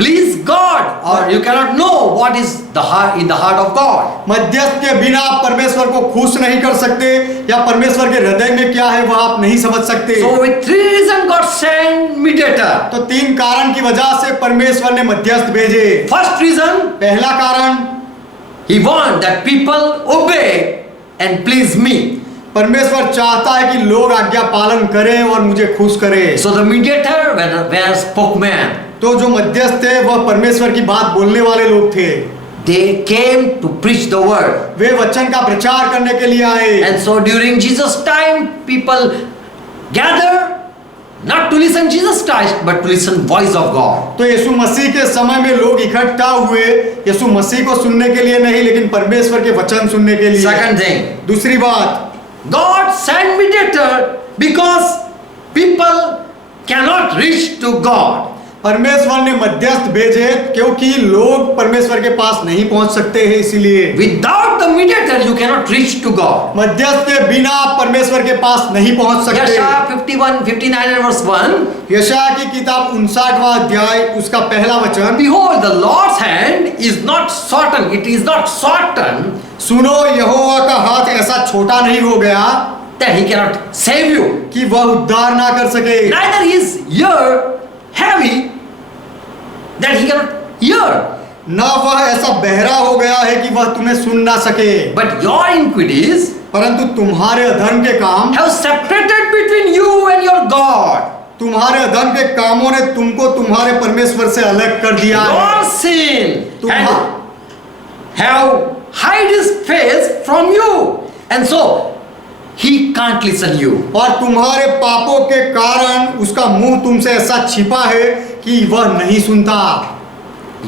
please God, or you cannot know what is the heart in the heart of God. मध्यस्थ के बिना आप परमेश्वर को खुश नहीं कर सकते या परमेश्वर के हृदय में क्या है वह आप नहीं समझ सकते। So with 3 reasons God sent mediator. तो 3 कारण की वजह से परमेश्वर ने मध्यस्थ भेजे। First reason, पहला कारण, he want that people obey and please me. परमेश्वर चाहता है कि लोग आज्ञा पालन करें और मुझे खुश करें। So the mediator were spokesman. तो जो मध्यस्थ थे वह परमेश्वर की बात बोलने वाले लोग थे। They came to preach the word. वे वचन का प्रचार करने के लिए आए। And so during Jesus' time, people gather not to listen Jesus Christ, but to listen voice of God. तो यीशु मसीह के समय में लोग इकट्ठा हुए यीशु मसीह को सुनने के लिए नहीं, लेकिन परमेश्वर के वचन सुनने के लिए। Second thing, दूसरी बात, God sent mediator because people cannot reach to God. परमेश्वर ने मध्यस्थ भेजे क्योंकि लोग परमेश्वर के पास नहीं पहुंच सकते हैं, इसीलिए। Without the mediator, you cannot reach to God. मध्यस्थ के बिना आप परमेश्वर के पास नहीं पहुंच सकते। Yeshaya 51, 59 and verse 1. यशायाह की किताब 59वां अध्याय उसका पहला वचन, Behold, the Lord's hand is not shortened. It is not shortened सुनो यहोवा का हाथ ऐसा छोटा नहीं हो गया that he cannot save you. कि वह उद्धार ना कर सके, Neither is ear heavy that he cannot hear. ना वह ऐसा बहरा हो गया है कि वह तुम्हें सुन ना सके। But your iniquities परंतु तुम्हारे अधर्म के काम, have separated between you and your God. तुम्हारे अधर्म के कामों ने तुमको तुम्हारे परमेश्वर से अलग कर दिया है। Your sin तुम्हा- have hide his face from you, and so he can't listen you. और तुम्हारे पापों के कारण उसका मुंह तुमसे ऐसा छिपा है कि वह नहीं सुनता।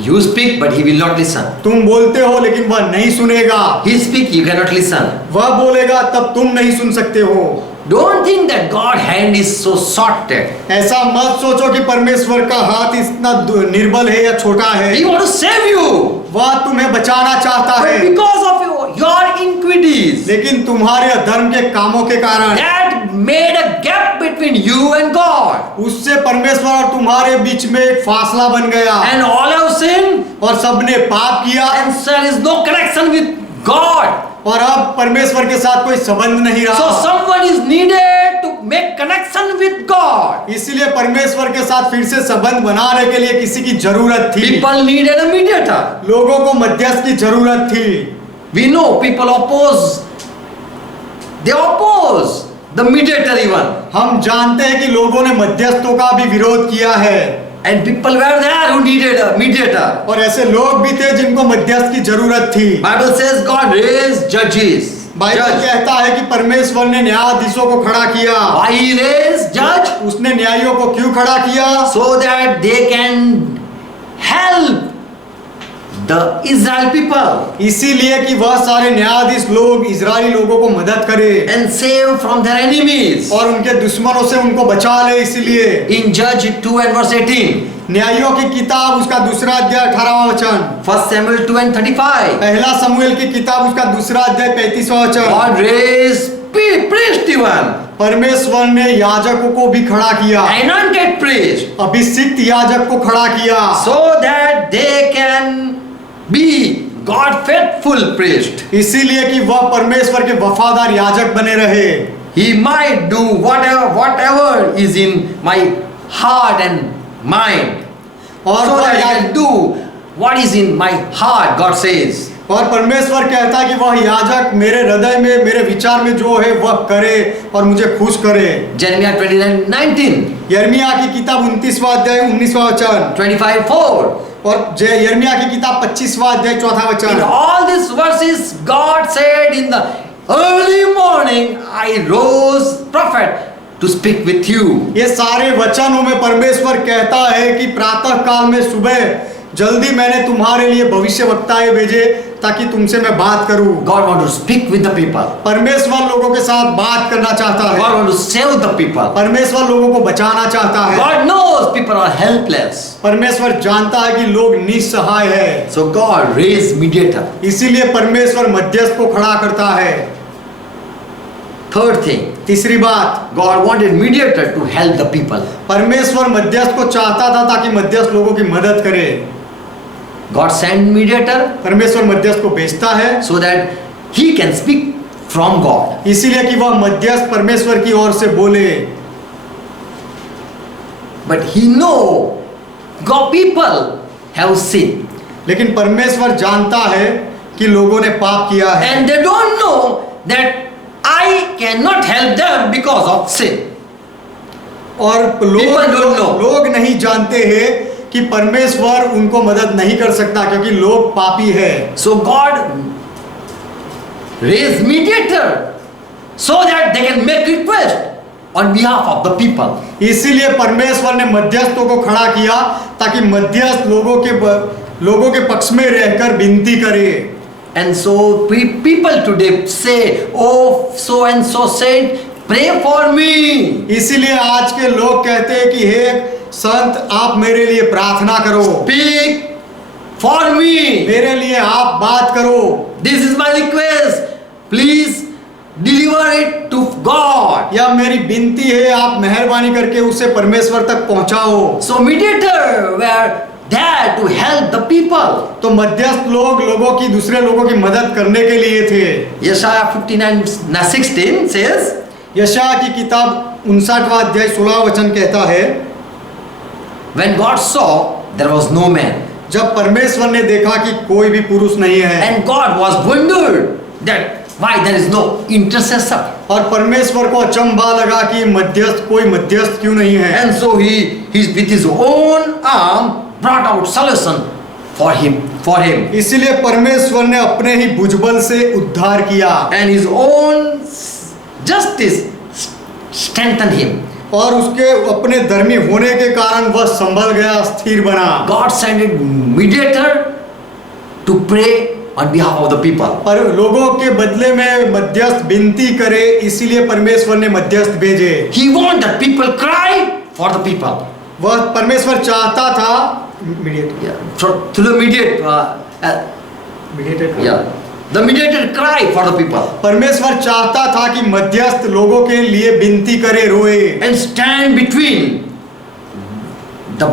You speak, but he will not listen. तुम बोलते हो लेकिन वह नहीं सुनेगा। He speak, you cannot listen. वह बोलेगा तब तुम नहीं सुन सकते हो। Don't think that God's hand is so shorted. ऐसा मत सोचो कि परमेश्वर का हाथ इतना निर्बल है या छोटा है। He want to save you, वह तुम्हें बचाना चाहता but है, because of your iniquities, लेकिन तुम्हारे अधर्म के कामों के कारण that made a gap between you and God. उससे परमेश्वर और तुम्हारे बीच में एक फासला बन गया And all have sinned, और सबने पाप किया and there is no connection with God. और अब परमेश्वर के साथ कोई संबंध नहीं So रहा। someone is needed to make connection with God. इसलिए परमेश्वर के साथ फिर से संबंध बनाने के लिए किसी की जरूरत थी। People needed a mediator. लोगों को मध्यस्थ की जरूरत थी। We know people oppose. They oppose the mediator even. हम जानते हैं कि लोगों ने मध्यस्थों का भी विरोध किया है। And people were there who needed a mediator. और ऐसे लोग भी थे जिनको मध्यस्थ की जरूरत थी। Bible says God raised judges. Bible Judge. कहता है कि परमेश्वर ने न्यायाधीशों को खड़ा किया। Why he raised judge? उसने न्यायियों को क्यों खड़ा किया? So that they can help the Israel people इसीलिए कि वह सारे न्यायाधीश लोग इजरायली लोगों को मदद करे and save from their enemies. और उनके दुश्मनों से उनको बचा ले। इसीलिए In Judge 2 and verse 18, न्यायियों की किताब उसका दूसरा अध्याय 18वां वचन, 1 Samuel 2 and 35, पहला समूएल की किताब उसका दूसरा अध्याय 35वां वचन, God raised priest even, परमेश्वर ने याजकों को भी खड़ा किया, anointed priest, अभिषिक्त याजक को खड़ा किया, so that they can be God faithful priest. इसीलिए कि वह परमेश्वर के वफादार याजक बने रहे। He might do whatever is in my heart and mind. और So वह that I can do what is in my heart, God says. और परमेश्वर कहता है कि वह याजक मेरे हृदय में, मेरे विचार में जो है वह करे और मुझे खुश करे। Jeremiah 29:19, यिर्मयाह की किताब 29वां अध्याय 19वां वचन 25:4. और यिर्मयाह की किताब 25वां अध्याय 4वां In वचन। all these verses, God said, in the early morning, I rose prophet to speak with you. ये सारे वचनों में परमेश्वर कहता है कि प्रातः काल में सुबह जल्दी मैंने तुम्हारे लिए भविष्यवक्ताएं भेजे ताकि तुमसे मैं बात करूं। God wants to speak with the people. परमेश्वर लोगों के साथ बात करना चाहता है। God wants to save the people. परमेश्वर लोगों को बचाना चाहता है। God knows people are helpless. परमेश्वर जानता है कि लोग निस्सहाय है, So God raised mediator. इसीलिए परमेश्वर मध्यस्थ को खड़ा करता है। Third thing, तीसरी बात, God wanted mediator to help the people. परमेश्वर मध्यस्थ को चाहता था ताकि मध्यस्थ लोगों की मदद करे। God sent mediator परमेश्वर मध्यस्थ को भेजता है so that he can speak from God. इसीलिए कि वह मध्यस्थ परमेश्वर की ओर से बोले। But he know God people have sinned. लेकिन परमेश्वर जानता है कि लोगों ने पाप किया है And they don't know that I cannot help them because of sin. और People don't know. लोग नहीं जानते हैं कि परमेश्वर उनको मदद नहीं कर सकता क्योंकि लोग पापी है। So God raised mediator so that they can make request on behalf of the people. इसीलिए परमेश्वर ने मध्यस्थों को खड़ा किया ताकि मध्यस्थ लोगों के पक्ष में रहकर विनती करे। And so people today say, oh, so and so saint, pray for me. इसीलिए आज के लोग कहते हैं कि हे संत आप मेरे लिए प्रार्थना करो, Speak for me. मेरे लिए आप बात करो, This is my request. Please deliver it to God. या मेरी विनती है आप मेहरबानी करके उसे परमेश्वर तक पहुंचाओ। So mediator were there to help the people. तो मध्यस्थ लोगों की दूसरे लोगों की मदद करने के लिए थे। Yeshaya 59:16 says, यशायाह की किताब 59वां अध्याय 16वां वचन कहता है, when God saw there was no man, जब परमेश्वर ने देखा कि कोई भी पुरुष नहीं है and God was wondered that why there is no intercessor, और परमेश्वर को अचंभा लगा कि कोई मध्यस्थ क्यों नहीं है, and so he with his own arm brought out solution for him, इसीलिए परमेश्वर ने अपने ही भुजबल से उद्धार किया and his own justice strengthened him. और उसके अपने धर्मी होने के कारण वह संभल गया, स्थिर बना। God sent a mediator to pray on behalf of the people. पर लोगों के बदले में मध्यस्थ विनती करे, इसीलिए परमेश्वर ने मध्यस्थ भेजे। He wanted that people cry for the people. वह परमेश्वर चाहता था mediator To the the mediator cry for the people परमेश्वर चाहता था कि मध्यस्थ लोगों के लिए विनती करे, रोए and stand between the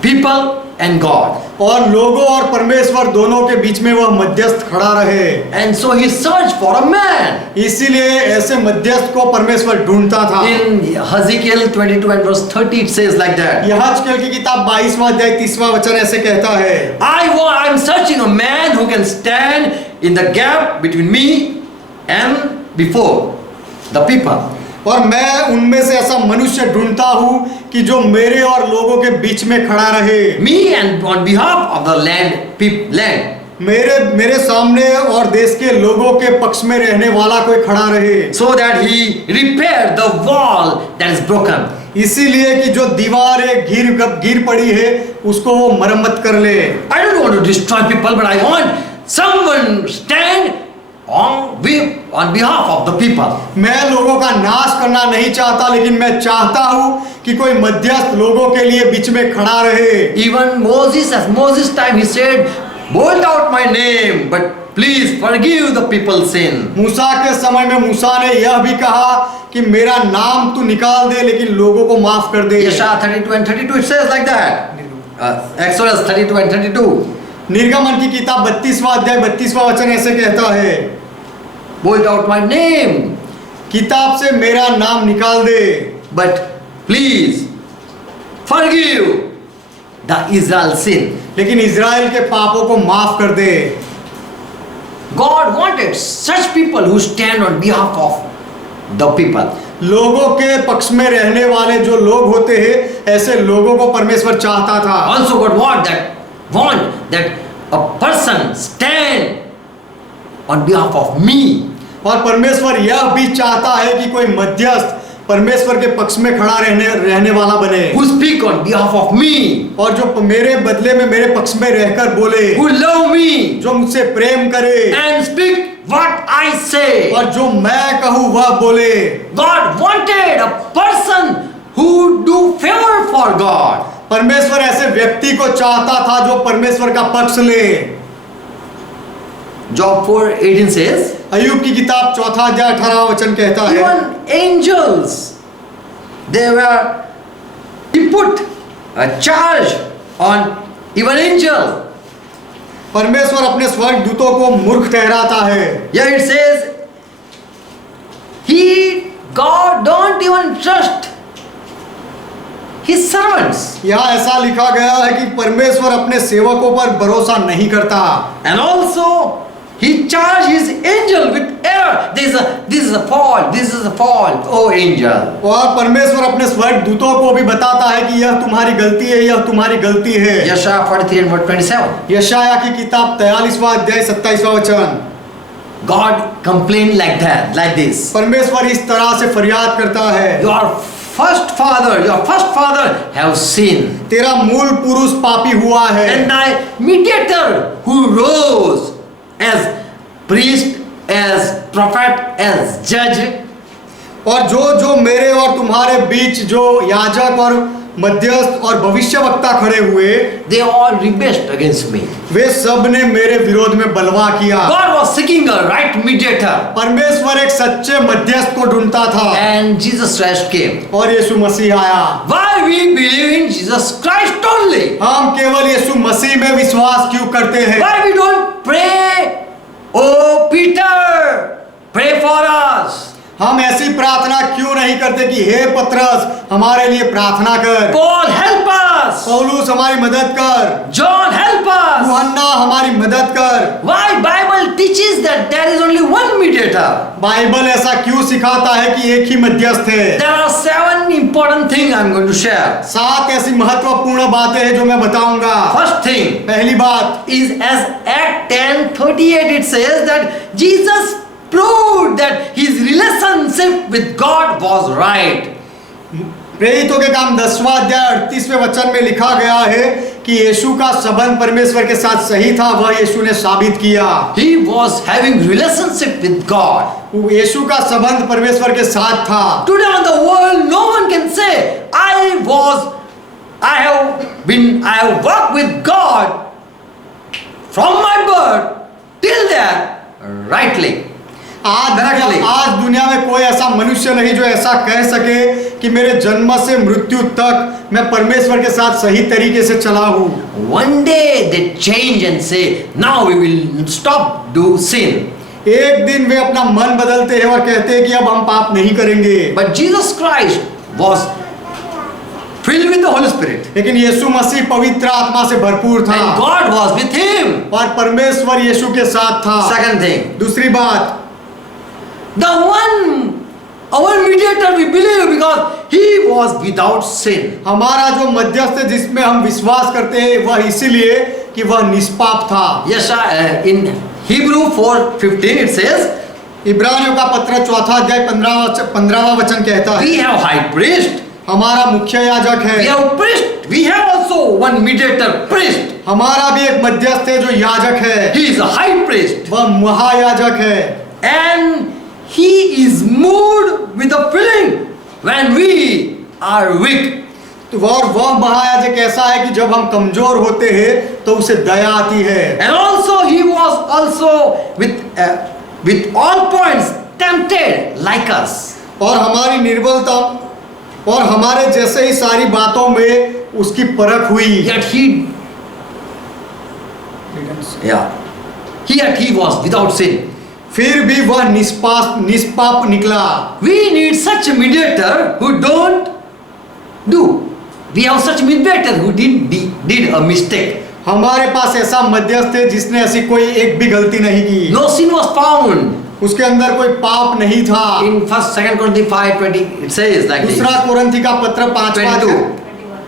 people and God. और लोगों और परमेश्वर दोनों के बीच में वह मध्यस्थ खड़ा रहे। And so he searched for a man. इसीलिए ऐसे मध्यस्थ को परमेश्वर ढूंढता था। In Ezekiel 22 and verse 30 it says like that. यहजकेल की किताब 22वां अध्याय 30वां वचन ऐसे कहता है, I am searching a man who can stand in the gap between me and before the people. और मैं उनमें से ऐसा मनुष्य ढूंढता हूँ कि जो मेरे और लोगों के बीच में खड़ा रहे, me and on behalf of the land, मेरे सामने और देश के लोगों के पक्ष में रहने वाला कोई खड़ा रहे, so that he repair the wall that is broken. इसीलिए कि जो दीवार एक गिर पड़ी है उसको वो मरम्मत कर ले। I don't want to destroy people, but I want someone stand on behalf of the people. मैं लोगों का नाश करना नहीं चाहता, लेकिन मैं चाहता हूँ कि कोई मध्यस्थ लोगों के लिए बीच में खड़ा रहे। Even Moses, at Moses' time, he said, "Bolt out my name, but please forgive the people's sin." मूसा के समय में मूसा ने यह भी कहा कि मेरा नाम तू निकाल दे, लेकिन लोगों को माफ कर दे। Yeshaya 32 and 32 it says like that. Exodus 32 and 32. निर्गमन की किताब 32वां अध्याय 32वां वचन ऐसे कहता है, Bolt out my name, किताब से मेरा नाम निकाल दे, but please forgive the Israel sin. लेकिन इज़राइल के पापों को माफ कर दे। God wanted such people who stand on behalf of the people. लोगों के पक्ष में रहने वाले जो लोग होते हैं, ऐसे लोगों को परमेश्वर चाहता था। Also God want that a person stand on behalf of me. और परमेश्वर यह भी चाहता है कि कोई मध्यस्थ परमेश्वर के पक्ष में खड़ा रहने वाला बने, Who speak on behalf of me. और जो मेरे बदले में मेरे पक्ष में रहकर बोले, Who love me. जो मुझसे प्रेम करे, And speak what I say. और जो मैं कहूँ वह बोले। God wanted a person who do favor for God. परमेश्वर ऐसे व्यक्ति को चाहता था जो परमेश्वर का पक्ष ले। Job 4:18 says, अय्यूब की किताब 4 अध्याय 18 वचन कहता है, even angels, they were, he put a charge on even angel. परमेश्वर अपने स्वर्ग दूतों को मूर्ख ठहराता है। Here it says, God don't even trust his servants. यहाँ ऐसा लिखा गया है कि परमेश्वर अपने सेवकों पर भरोसा नहीं करता। And also he charged his angel with error. This is a fault. This is a fault. Oh angel. और परमेश्वर अपने स्वर्ग दूतों को भी बताता है कि यह तुम्हारी गलती है, यह तुम्हारी गलती है। Yeshaya 43 and verse 27. यशाया की किताब 43वां अध्याय 27वां वचन। God complained like that, like this. परमेश्वर इस तरह से फरियाद करता है, Your first father have sinned. तेरा मूल पुरुष पापी हुआ है, And thy mediator who rose as priest, as prophet, as judge, और जो मेरे और तुम्हारे बीच जो याजक और मध्यस्थ और भविष्यवक्ता खड़े हुए, they all rebelled against me. वे सब ने मेरे विरोध में बलवा किया। God was seeking a right mediator. परमेश्वर एक सच्चे मध्यस्थ को ढूंढता था, And Jesus Christ came. और यीशु मसीह आया। Why we believe in Jesus Christ only? हम केवल यीशु मसीह में विश्वास क्यों करते हैं? Why we don't pray? Oh Peter, pray for us. हम ऐसी प्रार्थना क्यों नहीं करते कि हे पतरस हमारे लिए प्रार्थना कर, Paul, help us. पौलुस हमारी मदद कर, John, help us. यूहन्ना हमारी मदद कर। Why Bible teaches that there is only one mediator? Bible ऐसा क्यों सिखाता है कि एक ही मध्यस्थ है? There are 7 important things I'm going to share. 7 ऐसी महत्वपूर्ण बातें हैं जो मैं बताऊंगा। First thing पहली बात, is, as Act 10:38 it says that Jesus proved that his relationship with God was right. प्रेरितों के काम 10वां अध्याय 38वें वचन में लिखा गया है कि यीशु का संबंध परमेश्वर के साथ सही था, वह यीशु ने साबित किया। He was having relationship with God. यीशु का संबंध परमेश्वर के साथ था। Today on the world no one can say I have walked with God from my birth till that rightly. आज दुनिया में कोई ऐसा मनुष्य नहीं जो ऐसा कह सके कि मेरे जन्म से मृत्यु तक मैं परमेश्वर के साथ सही तरीके से चला हूँ। One day they change and say, now we will stop do sin. एक दिन वे अपना मन बदलते हैं और कहते हैं कि अब हम पाप नहीं करेंगे। But Jesus Christ was filled with the Holy Spirit. लेकिन यीशु मसीह पवित्र आत्मा से भरपूर था, And God was with him. और परमेश्वर यीशु के साथ था। Second thing, दूसरी बात, the one our mediator we believe because he was without sin. हमारा जो मध्यस्थ है जिसमें हम विश्वास करते हैं वह इसीलिए कि वह निष्पाप था। Yes, in Hebrew 4:15 it says, इब्रानियों का पत्र 4 वचन कहता है, we have high priest, हमारा मुख्य याजक we है, have priest, we have also one mediator priest. हमारा भी एक मध्यस्थ है जो याजक है, He is a high priest वह महायाजक है, and he is moved with a feeling when we are weak. तो वह महायाजक ऐसा है कि जब हम कमजोर होते हैं तो उसे दया आती है। And also he was also with all points tempted like us. और हमारी निर्बलता और हमारे जैसे ही सारी बातों में उसकी परख हुई। Yet he was without sin. फिर भी वह निष्पाप निकला। We need such a mediator who don't do. We have such mediator who did a mistake. हमारे पास ऐसा मध्यस्थ है जिसने ऐसी कोई एक भी गलती नहीं की। No sin was found. उसके अंदर कोई पाप नहीं था। In 2 Corinthians 5:20 it says like this. दूसरा कोरिन्थी का पत्र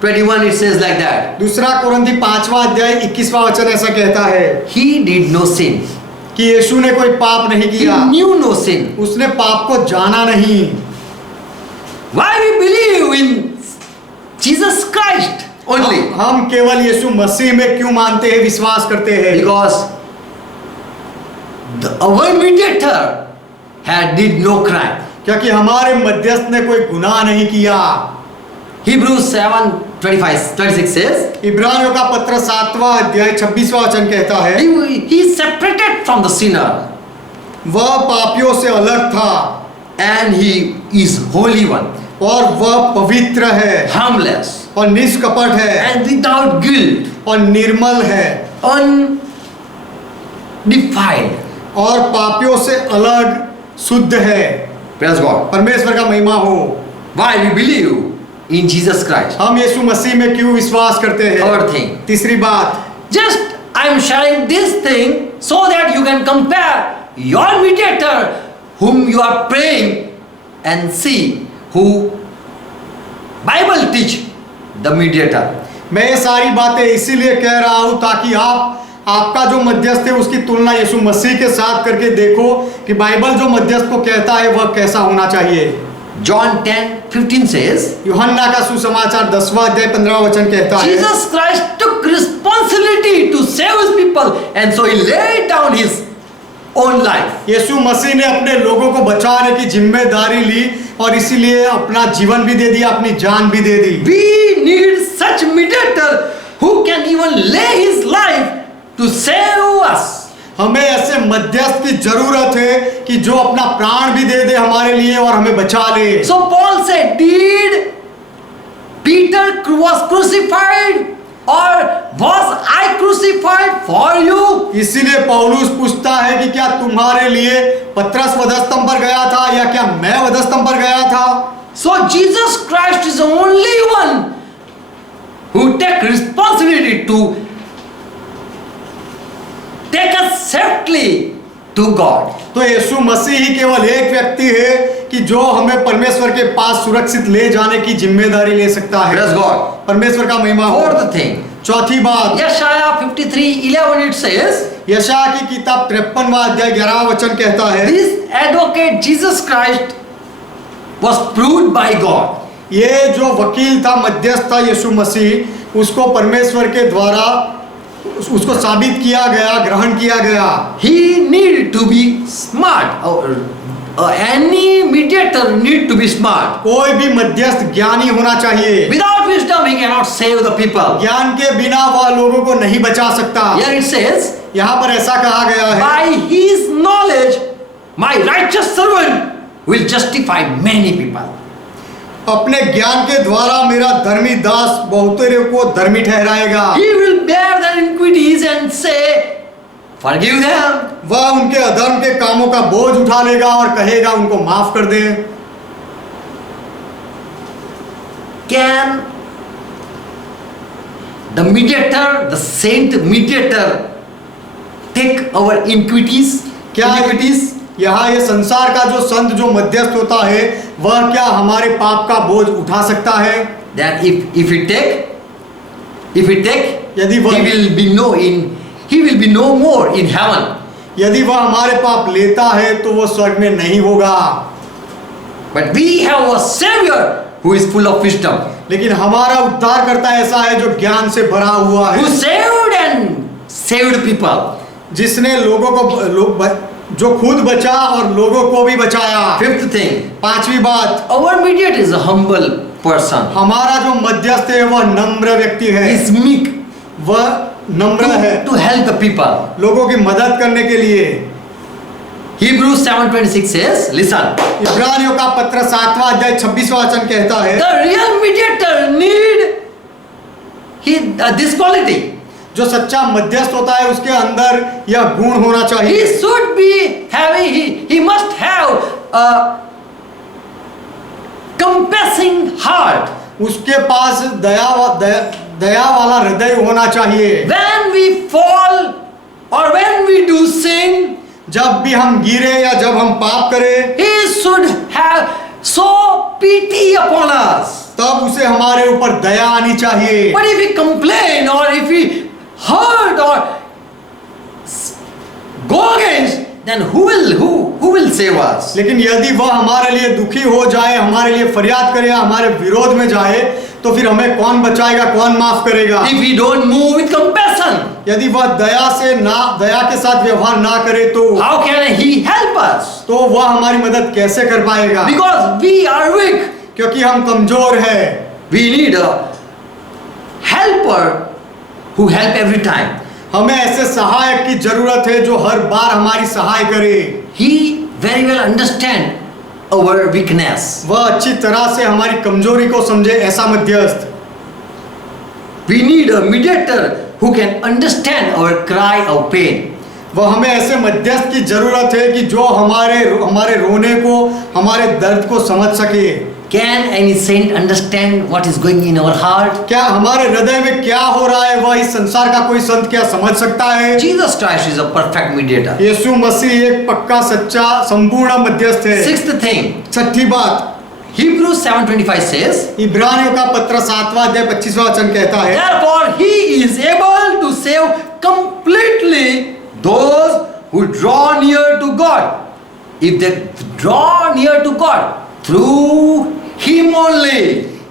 21 it says like that. दूसरा कोरिन्थी 5वां अध्याय 21वां वचन ऐसा कहता है He did no sin. कि यीशु ने कोई पाप नहीं He किया, knew no sin. उसने पाप को जाना नहीं। Why we believe in Jesus Christ only? हम केवल यीशु मसीह में क्यों मानते हैं, विश्वास करते हैं? Because our mediator did no crime. क्योंकि हमारे मध्यस्थ ने कोई गुनाह नहीं किया। Hebrews 7:26 says, इब्रानियों का पत्र 7वां अध्याय 26वां वचन कहता है, he separated from the sinner वह पापियों से अलग था and he is holy one, और वह पवित्र है harmless और निष्कपट है and without guilt, और निर्मल है undefiled. और पापियों से अलग शुद्ध है। Praise God. परमेश्वर का महिमा हो। Why we believe in Jesus Christ? हम यीशु मसीह में क्यों विश्वास करते हैं? Third thing. तीसरी बात, Just I am sharing this thing so that you can compare your mediator whom you are praying and see who Bible teach the mediator. मैं ये सारी बातें इसीलिए कह रहा हूं ताकि आपका जो मध्यस्थ है उसकी तुलना यीशु मसीह के साथ करके देखो कि बाइबल जो मध्यस्थ को कहता है वह कैसा होना चाहिए। John 10:15 says, यूहन्ना का सुसमाचार 10वां अध्याय 15वां वचन कहता है, Jesus Christ took responsibility to save his people and so he laid down his own life. यीशु मसीह ने अपने लोगों को बचाने की जिम्मेदारी ली और इसीलिए अपना जीवन भी दे दिया, अपनी जान भी दे दी। We need such mediator who can even lay his life to save us. हमें ऐसे मध्यस्थ की जरूरत है कि जो अपना प्राण भी दे दे हमारे लिए और हमें बचा ले। So Paul said, did Peter was crucified or was I crucified for you? इसीलिए पौलुस पूछता है कि क्या तुम्हारे लिए पतरस वधस्तंभ पर गया था या क्या मैं वधस्तंभ पर गया था? So Jesus Christ is the only one who take responsibility to take us safely to God. तो यीशु मसीह ही केवल एक व्यक्ति है कि जो हमें परमेश्वर के पास सुरक्षित ले जाने की जिम्मेदारी ले सकता है। Praise God. परमेश्वर का महिमा हो। Fourth thing. चौथी बात, Yeshaya 53:11 it says, यशायाह की किताब 53वां अध्याय 11वां वचन कहता है, this advocate Jesus Christ was proved by God. ये जो वकील था, मध्यस्थ था यीशु मसीह, उसको परमेश्वर के द्वारा उसको साबित किया गया, ग्रहण किया गया। He need to be smart. Any mediator need to be smart. कोई भी मध्यस्थ ज्ञानी होना चाहिए। Without wisdom he cannot save the people. ज्ञान के बिना वह लोगों को नहीं बचा सकता। Here it says, यहाँ पर ऐसा कहा गया है, by his knowledge my righteous servant will justify many people. अपने ज्ञान के द्वारा मेरा धर्मी दास बहुतेरों को धर्मी ठहराएगा। He will bear their iniquities and say, forgive them. वह उनके अधर्म के कामों का बोझ उठा लेगा और कहेगा उनको माफ कर दे। Can the mediator, the saint mediator, take our iniquities? क्या यहाँ ये संसार का जो संत जो मध्यस्थ होता है वह क्या हमारे पाप का बोझ उठा सकता है? Then if he take, यदि वह he will be no more in heaven. यदि वह हमारे पाप लेता है तो वो स्वर्ग में नहीं होगा। But we have a Savior who is full of wisdom, लेकिन हमारा उद्धारकर्ता ऐसा है जो ज्ञान से भरा हुआ who है, saved and saved people. जिसने लोगों को जो खुद बचा और लोगों को भी बचाया। Fifth thing, पांचवी बात, our mediator is a humble person. हमारा जो मध्यस्थ है वह नम्र व्यक्ति है, He is meek वह नम्र है to help the people. लोगों की मदद करने के लिए। Hebrews 7:26 says, listen, इब्रानियों का पत्र 7वां अध्याय 26वां वचन कहता है, the real mediator this quality. जो सच्चा मध्यस्थ होता है उसके अंदर यह गुण होना He चाहिए। should be having, he must have a compassing heart. उसके पास दया वाला हृदय होना चाहिए। When we fall or when we do sin, जब भी हम गिरे या जब हम पाप करें he should have so pity upon us. तब उसे हमारे ऊपर दया आनी चाहिए। But if we complain or if we hurt or go against, then who will save us? लेकिन यदि वह हमारे लिए दुखी हो जाए, हमारे लिए फरियाद करे या हमारे विरोध में जाए तो फिर हमें कौन बचाएगा, कौन माफ करेगा? If we don't move with compassion, यदि वह दया के साथ व्यवहार ना करे तो how can he help us? तो वह हमारी मदद कैसे कर पाएगा? Because we are weak. क्योंकि हम कमजोर हैं। We need a helper who help every time. हमें ऐसे सहायक की जरूरत है जो हर बार हमारी सहाय करे। He very well understand our weakness. वह अच्छी तरह से हमारी कमजोरी को समझे, ऐसा मध्यस्थ। We need a mediator who can understand our cry, our pain. वह हमें ऐसे मध्यस्थ की जरूरत है कि जो हमारे रोने को, हमारे दर्द को समझ सके। Can any saint understand what is going in our heart? क्या हमारे हृदय में क्या हो रहा है वह इस संसार का कोई संत क्या समझ सकता है? Jesus Christ is a perfect mediator. यीशु मसीह एक पक्का सच्चा संपूर्ण मध्यस्थ है। Sixth thing, छठी बात, Hebrews 7:25 says, इब्रानियों का पत्र 7वां अध्याय 25वां वचन कहता है, therefore he is able to save completely those who draw near to God, if they draw near to God through him only.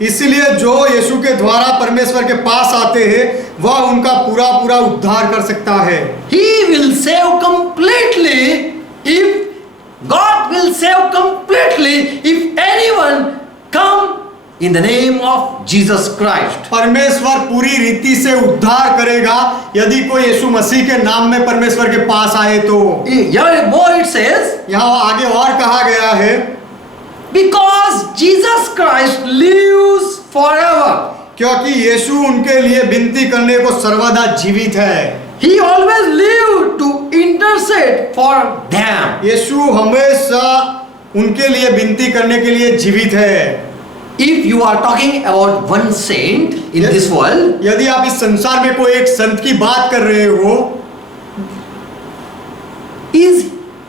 इसलिए जो यीशु के द्वारा परमेश्वर के पास आते हैं वह उनका पूरा उद्धार कर सकता है। He will save completely if God will save completely if anyone come in the name of Jesus Christ. परमेश्वर पूरी रीति से उद्धार करेगा यदि कोई यीशु मसीह के नाम में परमेश्वर के पास आए तो। Here more it says, यहाँ आगे और कहा गया है, because Jesus Christ lives forever. क्योंकि यीशु उनके लिए विनती करने को सर्वदा जीवित है। He always lived to intercede for them. यीशु हमेशा उनके लिए विनती करने के लिए जीवित है। If you are talking about one saint in Yes. this world, यदि आप इस संसार में कोई एक संत की बात कर रहे हो,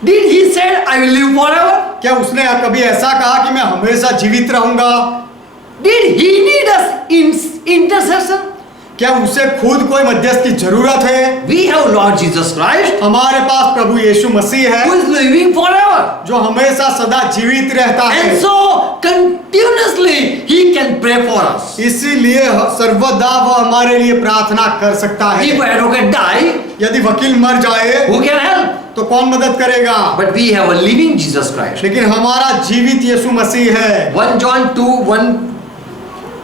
did he say I will live forever? क्या उसने कभी ऐसा कहा कि मैं हमेशा जीवित रहूंगा? Did he need us intercession? क्या उसे खुद कोई मध्यस्थ की जरूरत है? We have Lord Jesus Christ हमारे पास प्रभु यीशु मसीह who है is living forever. जो हमेशा सदा जीवित रहता And है। so continuously he can pray for us. इसीलिए सर्वदा वह हमारे लिए प्रार्थना कर सकता है। If advocate die, यदि वकील मर जाए who can help? तो कौन मदद करेगा? But we have a living Jesus Christ. लेकिन हमारा जीवित यीशु मसीह है। 1 John 2:1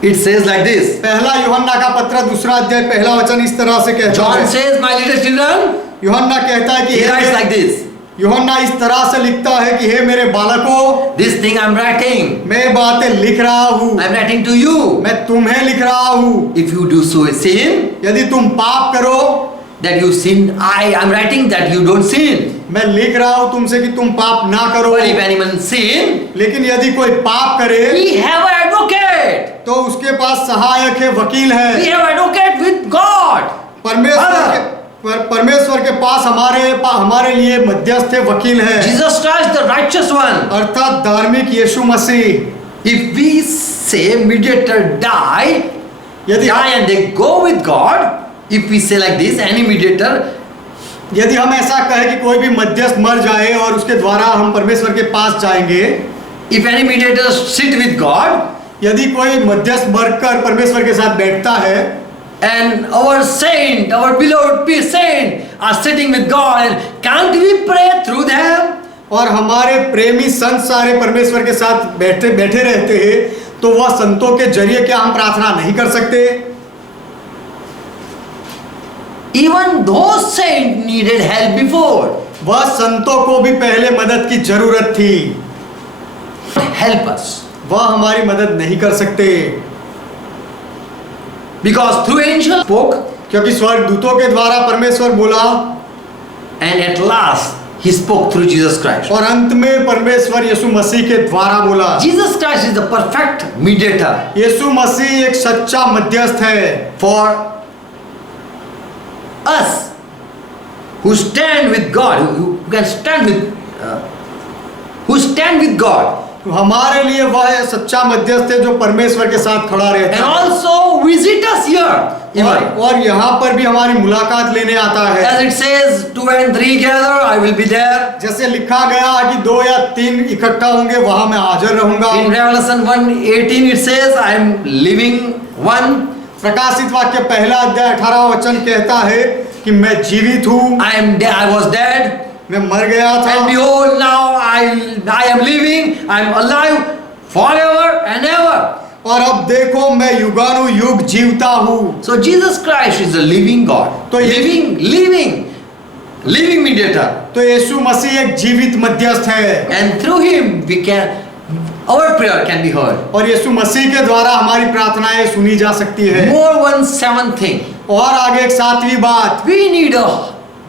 it says like this. पहला यूहन्ना का पत्र 2 अध्याय पहला वचन इस तरह से कहता John है। says, my little children, यूहन्ना कहता है कि he writes like this. यूहन्ना इस तरह से लिखता है कि हे मेरे बालकों, This thing I'm writing, मैं बातें लिख रहा हूँ, I'm writing to you. मैं तुम्हें लिख रहा हूँ। If you do so sin, यदि तुम पाप करो, that you sin, I'm writing that you don't sin. मैं लिख रहा हूँ तुमसे कि तुम पाप ना करो। But if anyone sin, लेकिन यदि कोई पाप करे we have an advocate. तो उसके पास सहायक है, वकील We है। have advocate with God. परमेश्वर के पास हमारे लिए मध्यस्थ है, वकील है, Jesus Christ, the righteous one. अर्थात धार्मिक यीशु मसीह। If we say mediator die यदि and they go with God, if we say like this, any mediator, यदि हम ऐसा कहें कि कोई भी मध्यस्थ मर जाए और उसके द्वारा हम परमेश्वर के पास जाएंगे, if any mediator sit with God, यदि कोई मध्यस्थ मरकर परमेश्वर के साथ बैठता है, and our saint, our beloved saint are sitting with God, and can't we pray through them? और हमारे प्रेमी संत सारे परमेश्वर के साथ बैठे रहते हैं, तो वह संतों के जरिए क्या हम प्रार्थना नहीं कर सकते? Even those saints needed help before. वह संतों को भी पहले मदद की जरूरत थी। Help us. वह हमारी मदद नहीं कर सकते, Because through angel spoke, क्योंकि स्वर्गदूतों के द्वारा परमेश्वर बोला, and at last he spoke through Jesus Christ. और अंत में परमेश्वर यीशु मसीह के द्वारा बोला। Jesus Christ is the perfect mediator यीशु मसीह एक सच्चा मध्यस्थ है for us who stand with God, who can stand with, who stand with God, हमारे लिए वह सच्चा मध्यस्थ है जो परमेश्वर के साथ खड़ा रहता and है, also visit us here. Even. और यहाँ पर भी हमारी मुलाकात लेने आता है। As it says, 2 and 3 gather, I will be there. जैसे लिखा गया कि 2 या 3 इकट्ठा होंगे, वहां मैं हाजिर रहूंगा। In Revelation 1:18 it says, I am living one. प्रकाशित वाक्य पहला अध्याय 18 वचन कहता है कि मैं जीवित हूँ, I was dead, मैं मर गया था, and behold now I am living, I am alive forever and ever. और अब देखो मैं युगानुयुग जीवता हूँ। So Jesus Christ is a living God. तो living mediator. तो यीशु मसीह एक जीवित मध्यस्थ है, And through him our prayer can be heard. और यीशु मसीह के द्वारा हमारी प्रार्थनाएं सुनी जा सकती है। More one seventh thing. और आगे एक 7वीं बात, We need a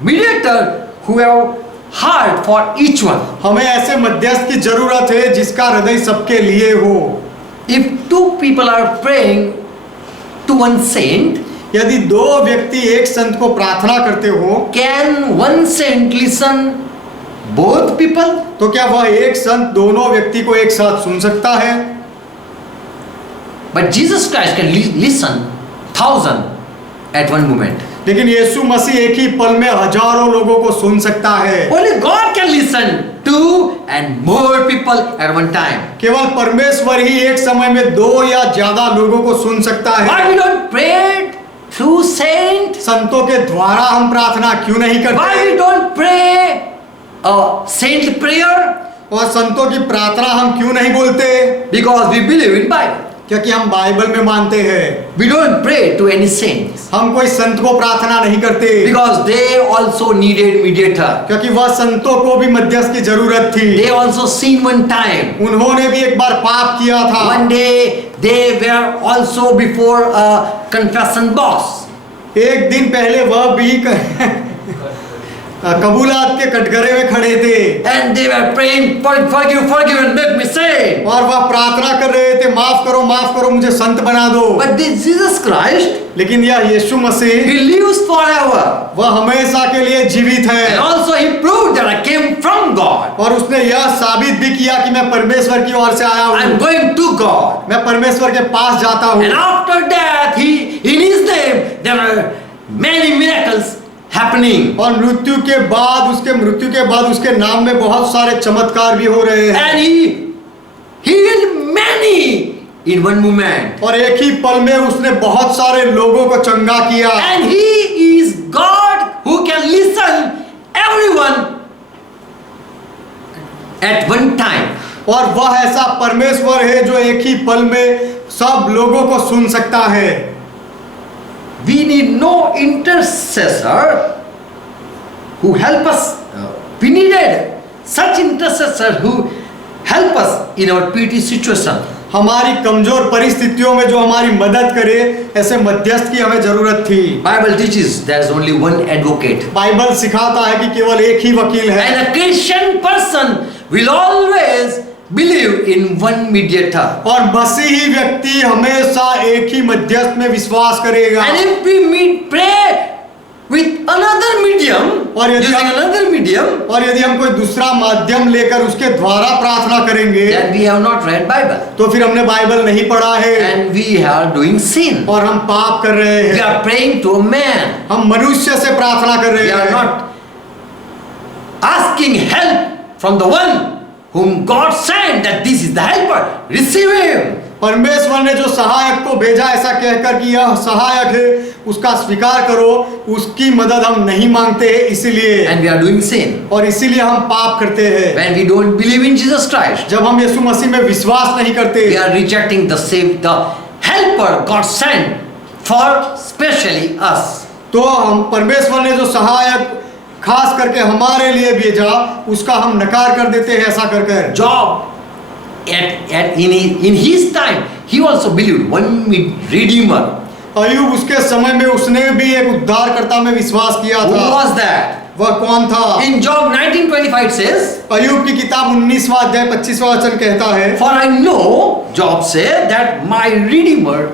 mediator who have heart for each one. हमें ऐसे मध्यस्थ की जरूरत है जिसका हृदय सबके लिए हो। If 2 people are praying to one saint, यदि 2 व्यक्ति एक संत को प्रार्थना करते हो, can one saint listen both people? तो क्या वह एक संत दोनों व्यक्ति को एक साथ सुन सकता है? But Jesus Christ can listen 1,000 at one moment. लेकिन यीशु मसीह एक ही पल में हजारों लोगों को सुन सकता है। Only God can listen 2 and more people at one time. केवल परमेश्वर ही एक समय में 2 या ज्यादा लोगों को सुन सकता है। Why we don't pray through saint? संतों के द्वारा हम प्रार्थना क्यों नहीं Why करते? we don't pray a saint prayer? और संतों की प्रार्थना हम क्यों नहीं बोलते? Because we believe in Bible. क्योंकि हम बाइबल में मानते हैं। We don't pray to any saints. हम कोई संत को प्रार्थना नहीं करते, Because they also needed mediator. क्योंकि वह संतों को भी मध्यस्थ की जरूरत थी। They also sinned one time. उन्होंने भी एक बार पाप किया था। One day they were also before a confession box. एक दिन पहले वह भी कबूलात के कटघरे में खड़े थे, And they were praying, forgive and make me saved. और वह प्रार्थना कर रहे थे, माफ करो मुझे संत बना दो। But this Jesus Christ, लेकिन यह यीशु मसीह, He lives forever. वह हमेशा के लिए जीवित And है, also He proved that I came from God. और उसने यह साबित भी किया कि मैं परमेश्वर की ओर से आया I'm हूँ, going to God. मैं परमेश्वर के पास जाता हूँ। And after that, in His name, there were many miracles happening. और मृत्यु के बाद उसके नाम में बहुत सारे चमत्कार भी हो रहे हैं, And He healed many in one moment. और एक ही पल में उसने बहुत सारे लोगों को चंगा किया। And He is God who can listen everyone at one time. और वह ऐसा परमेश्वर है जो एक ही पल में सब लोगों को सुन सकता है। We need no intercessor who help us. We needed such intercessor who help us in our petty situation. हमारी कमजोर परिस्थितियों में जो हमारी मदद करे, ऐसे मध्यस्थ की हमें जरूरत थी। Bible teaches there is only one advocate. Bible सिखाता है कि केवल एक ही वकील है, And a Christian person will always believe in one mediator. और मसीही व्यक्ति हमेशा एक ही मध्यस्थ में विश्वास करेगा। And if we pray with another medium, और यदि using हम- another medium, और यदि हम कोई दूसरा माध्यम लेकर उसके द्वारा प्रार्थना करेंगे then we have not read Bible. तो फिर हमने बाइबल नहीं पढ़ा है And we are doing sin. और हम पाप कर रहे We हैं। are praying to a man. हम मनुष्य से प्रार्थना कर रहे We are हैं, not asking help from the one whom God sent, that this is the helper. Receive him. परमेश्वर ने जो सहायक को भेजा ऐसा कहकर कि यह सहायक है उसका स्वीकार करो, उसकी मदद हम नहीं मांगते हैं इसीलिए, And we are doing sin. और इसीलिए हम पाप करते हैं। When we don't believe in Jesus Christ, जब हम यीशु मसीह में विश्वास नहीं करते, we are rejecting the helper God sent for specially us. तो हम परमेश्वर ने जो सहायक खास करके हमारे लिए भेजा उसका हम नकार कर देते हैं ऐसा कर कर। Job, in his time, he also believed one redeemer. अय्यूब उसके समय में उसने भी एक उद्धारकर्ता में विश्वास किया Who था। was that? वह कौन था? In Job 19:25 it says, अय्यूब की किताब 19वां अध्याय 25वां वचन कहता है, for I know, Job said, that my redeemer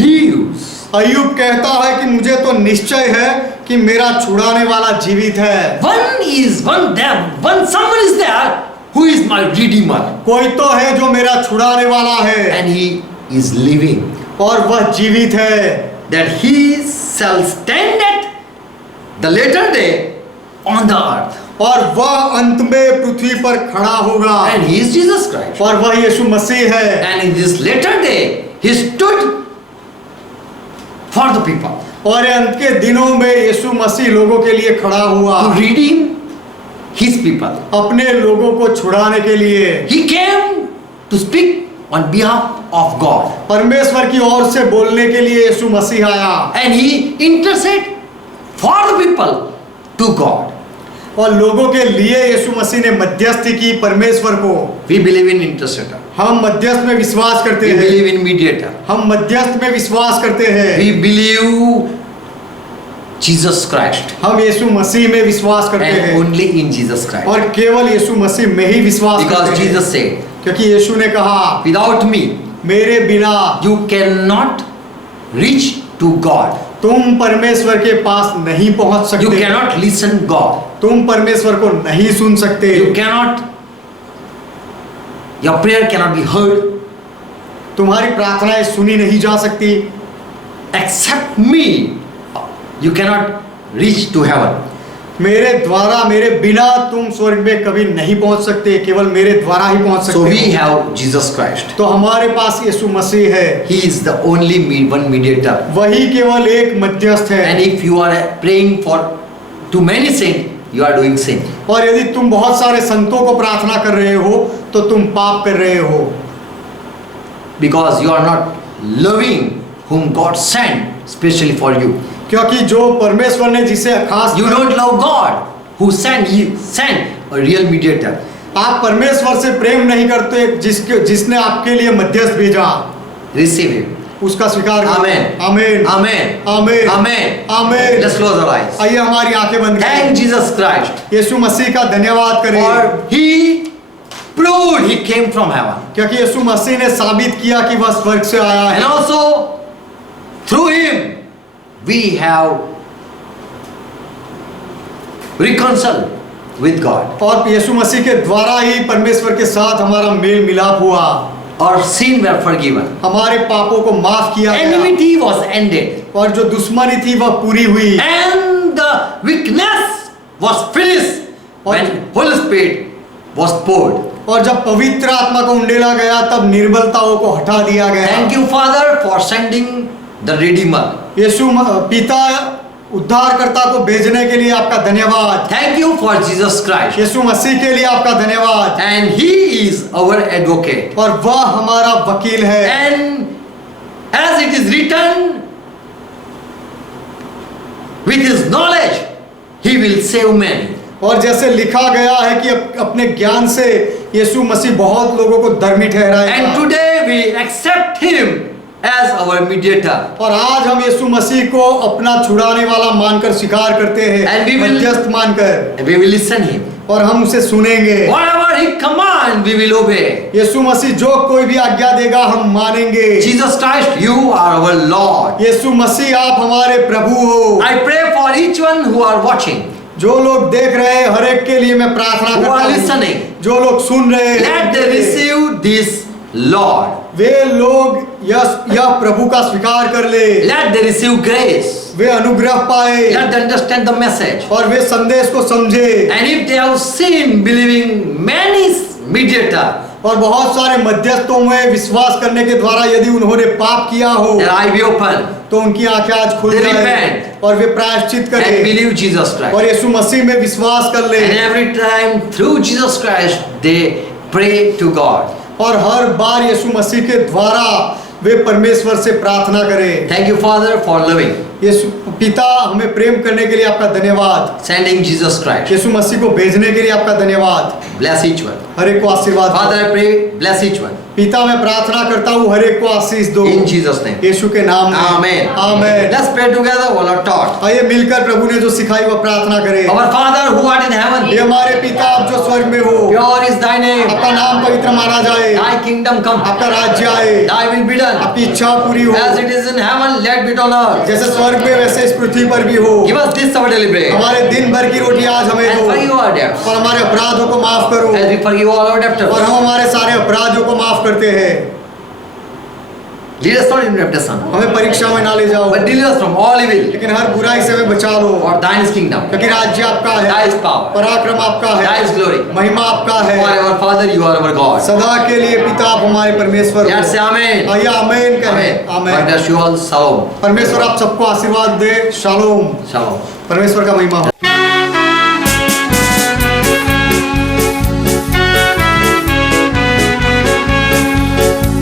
lives. अय्यूब कहता है कि मुझे तो निश्चय है कि मेरा छुड़ाने वाला जीवित है। Someone is there who is my redeemer, कोई तो है जो मेरा छुड़ाने वाला है and he is living, और वह जीवित है, that he shall stand at the later day on the earth, और वह अंत में पृथ्वी पर खड़ा होगा, and he is Jesus Christ. और वह यीशु मसीह है। And in this later day, he stood for the people और अंत के दिनों में यीशु मसीह लोगों के लिए खड़ा हुआ, to redeem his people. अपने लोगों को छुड़ाने के लिए। He came to speak on behalf of God, परमेश्वर की ओर से बोलने के लिए यीशु मसीह आया, and he intercede for the people to God. और लोगों के लिए यीशु मसीह ने मध्यस्थी की परमेश्वर को। We believe in intercessor. हम मध्यस्थ में विश्वास करते We हैं, believe in mediator. हम मध्यस्थ में विश्वास करते हैं, We believe Jesus Christ, हम यीशु मसीह में विश्वास करते and हैं, only in Jesus Christ. और केवल यीशु मसीह में ही विश्वास Because करते हैं, Jesus said, क्योंकि यीशु ने कहा, without me, मेरे बिना you cannot reach to God. तुम परमेश्वर के पास नहीं पहुंच You सकते, cannot listen God. तुम परमेश्वर को नहीं सुन सकते, You cannot, your prayer cannot be heard तुम्हारी प्रार्थनाएं सुनी नहीं जा सकती, except me. You cannot reach to heaven. मेरे द्वारा, मेरे बिना तुम स्वर्ग में कभी नहीं पहुंच सकते, केवल मेरे द्वारा ही पहुंच So we सकते हो। have Jesus Christ. तो हमारे पास यीशु मसीह है, He is the only one mediator. वही केवल एक मध्यस्थ है। And if you are praying for too many saints, you are doing sin. और यदि तुम बहुत सारे संतों को प्रार्थना कर रहे हो तो तुम पाप कर रहे हो, Because you are not loving whom God sent specially for you. क्योंकि जो परमेश्वर ने जिसे खास, You don't love God who sent a real mediator. आप परमेश्वर से प्रेम नहीं करते जिसने आपके लिए मध्यस्थ भेजा, Receive him. उसका स्वीकार करो। Amen. आमीन, Amen. आमीन, Amen. आमीन। Let's close our eyes. आइए हमारी आंखें बंद Thank करें, Jesus Christ. यीशु मसीह का धन्यवाद करें, For he proved he came from heaven. क्योंकि यीशु मसीह ने साबित किया कि वह स्वर्ग से आया And है, also through him we have reconciled with God. और यीशु मसीह के द्वारा ही परमेश्वर के साथ हमारा मेल मिलाप हुआ, Our sin were forgiven. हमारे पापों को माफ किया गया, Enmity was ended. और जो दुश्मनी थी वह पूरी हुई, And the weakness was finished when Holy Spirit was poured. और जब पवित्र आत्मा को उंडेला गया तब निर्बलताओं को हटा दिया गया। Thank you, Father, for sending the Redeemer. यीशु पिता उद्धारकर्ता को भेजने के लिए आपका धन्यवाद। Thank you for Jesus Christ. यीशु मसीह के लिए आपका धन्यवाद। And He is our advocate. और वह हमारा वकील है। And as it is written, with His knowledge, He will save many. और जैसे लिखा गया है कि अपने ज्ञान से यीशु मसीह बहुत लोगों को धर्मी ठहराएगा। And today we accept Him as our mediator. और आज हम यीशु मसीह को अपना छुड़ाने वाला मानकर स्वीकार करते हैं, And we will- मध्यस्थ मानकर, And we will listen Him. और हम उसे सुनेंगे। Whatever He commands, we will obey. यीशु मसीह जो कोई भी आज्ञा देगा हम मानेंगे। Jesus Christ, you are our Lord. यीशु मसीह आप हमारे प्रभु हो। I pray for each one who are watching, जो लोग देख रहे हैं हर एक के लिए मैं प्रार्थना who करता are हूँ। listening. जो लोग सुन रहे हैं Let them receive this Lord. वे लोग यह प्रभु का स्वीकार कर ले। Let them receive grace. वे अनुग्रह पाए Let them understand the message. और वे संदेश को समझे। And if they have seen, believing many mediator, और बहुत सारे मध्यस्थों में विश्वास करने के द्वारा यदि उन्होंने पाप किया हो their eye be open तो उनकी आंखें आज खुल They जाए repent. और वे प्रायश्चित and करें believe Jesus और Christ. यीशु मसीह में विश्वास कर ले। And every time through Jesus Christ they pray to God. और हर बार यीशु मसीह के द्वारा वे परमेश्वर से प्रार्थना करें। Thank you, Father, for loving, यीशु पिता हमें प्रेम करने के लिए आपका धन्यवाद। sending Jesus Christ. यीशु मसीह को भेजने के लिए आपका धन्यवाद। Bless each one. हर एक को आशीर्वाद दो। Father, I pray, bless each one. पिता मैं प्रार्थना करता हूँ हर एक को आशीष दो In Jesus' name. यीशु के नाम में। Amen. Amen. Let's pray together all are taught. आइए मिलकर प्रभु ने जो सिखाई वो प्रार्थना करें। Our Father who art in heaven, ये हमारे पिता आप जो स्वर्ग में हो, pure is thy name. आपका नाम पवित्र माना जाए, Thy kingdom come. आपका राज्य आए, Thy will be done. आपकी इच्छा पूरी हो, As it is in heaven, let it be on earth. जैसे स्वर्ग में वैसे इस पृथ्वी पर भी हो। Give us this our daily bread. हमारे दिन भर की रोटी आज हमें And दो forgive our debts, और हमारे अपराधों को माफ करो as we forgive all our और debtors. हम हमारे सारे अपराधों को माफ करते हैं। Lead us not into temptation, हमें परीक्षा में ना ले जाओ but deliver us from all evil. लेकिन हर बुराई से हमें बचा लो, For thine is kingdom, क्योंकि राज्य आपका thy है, is power, पराक्रम आपका thy है, is glory. महिमा आपका है। Forever, Father, you are our God. सदा के लिए पिता आप हमारे परमेश्वर Let's say हो। Amen. आइए आमेन कहें। God amen. bless you all. Shalom. परमेश्वर आप सबको आशीर्वाद दे। शालोम। Shalom. परमेश्वर का महिमा हो।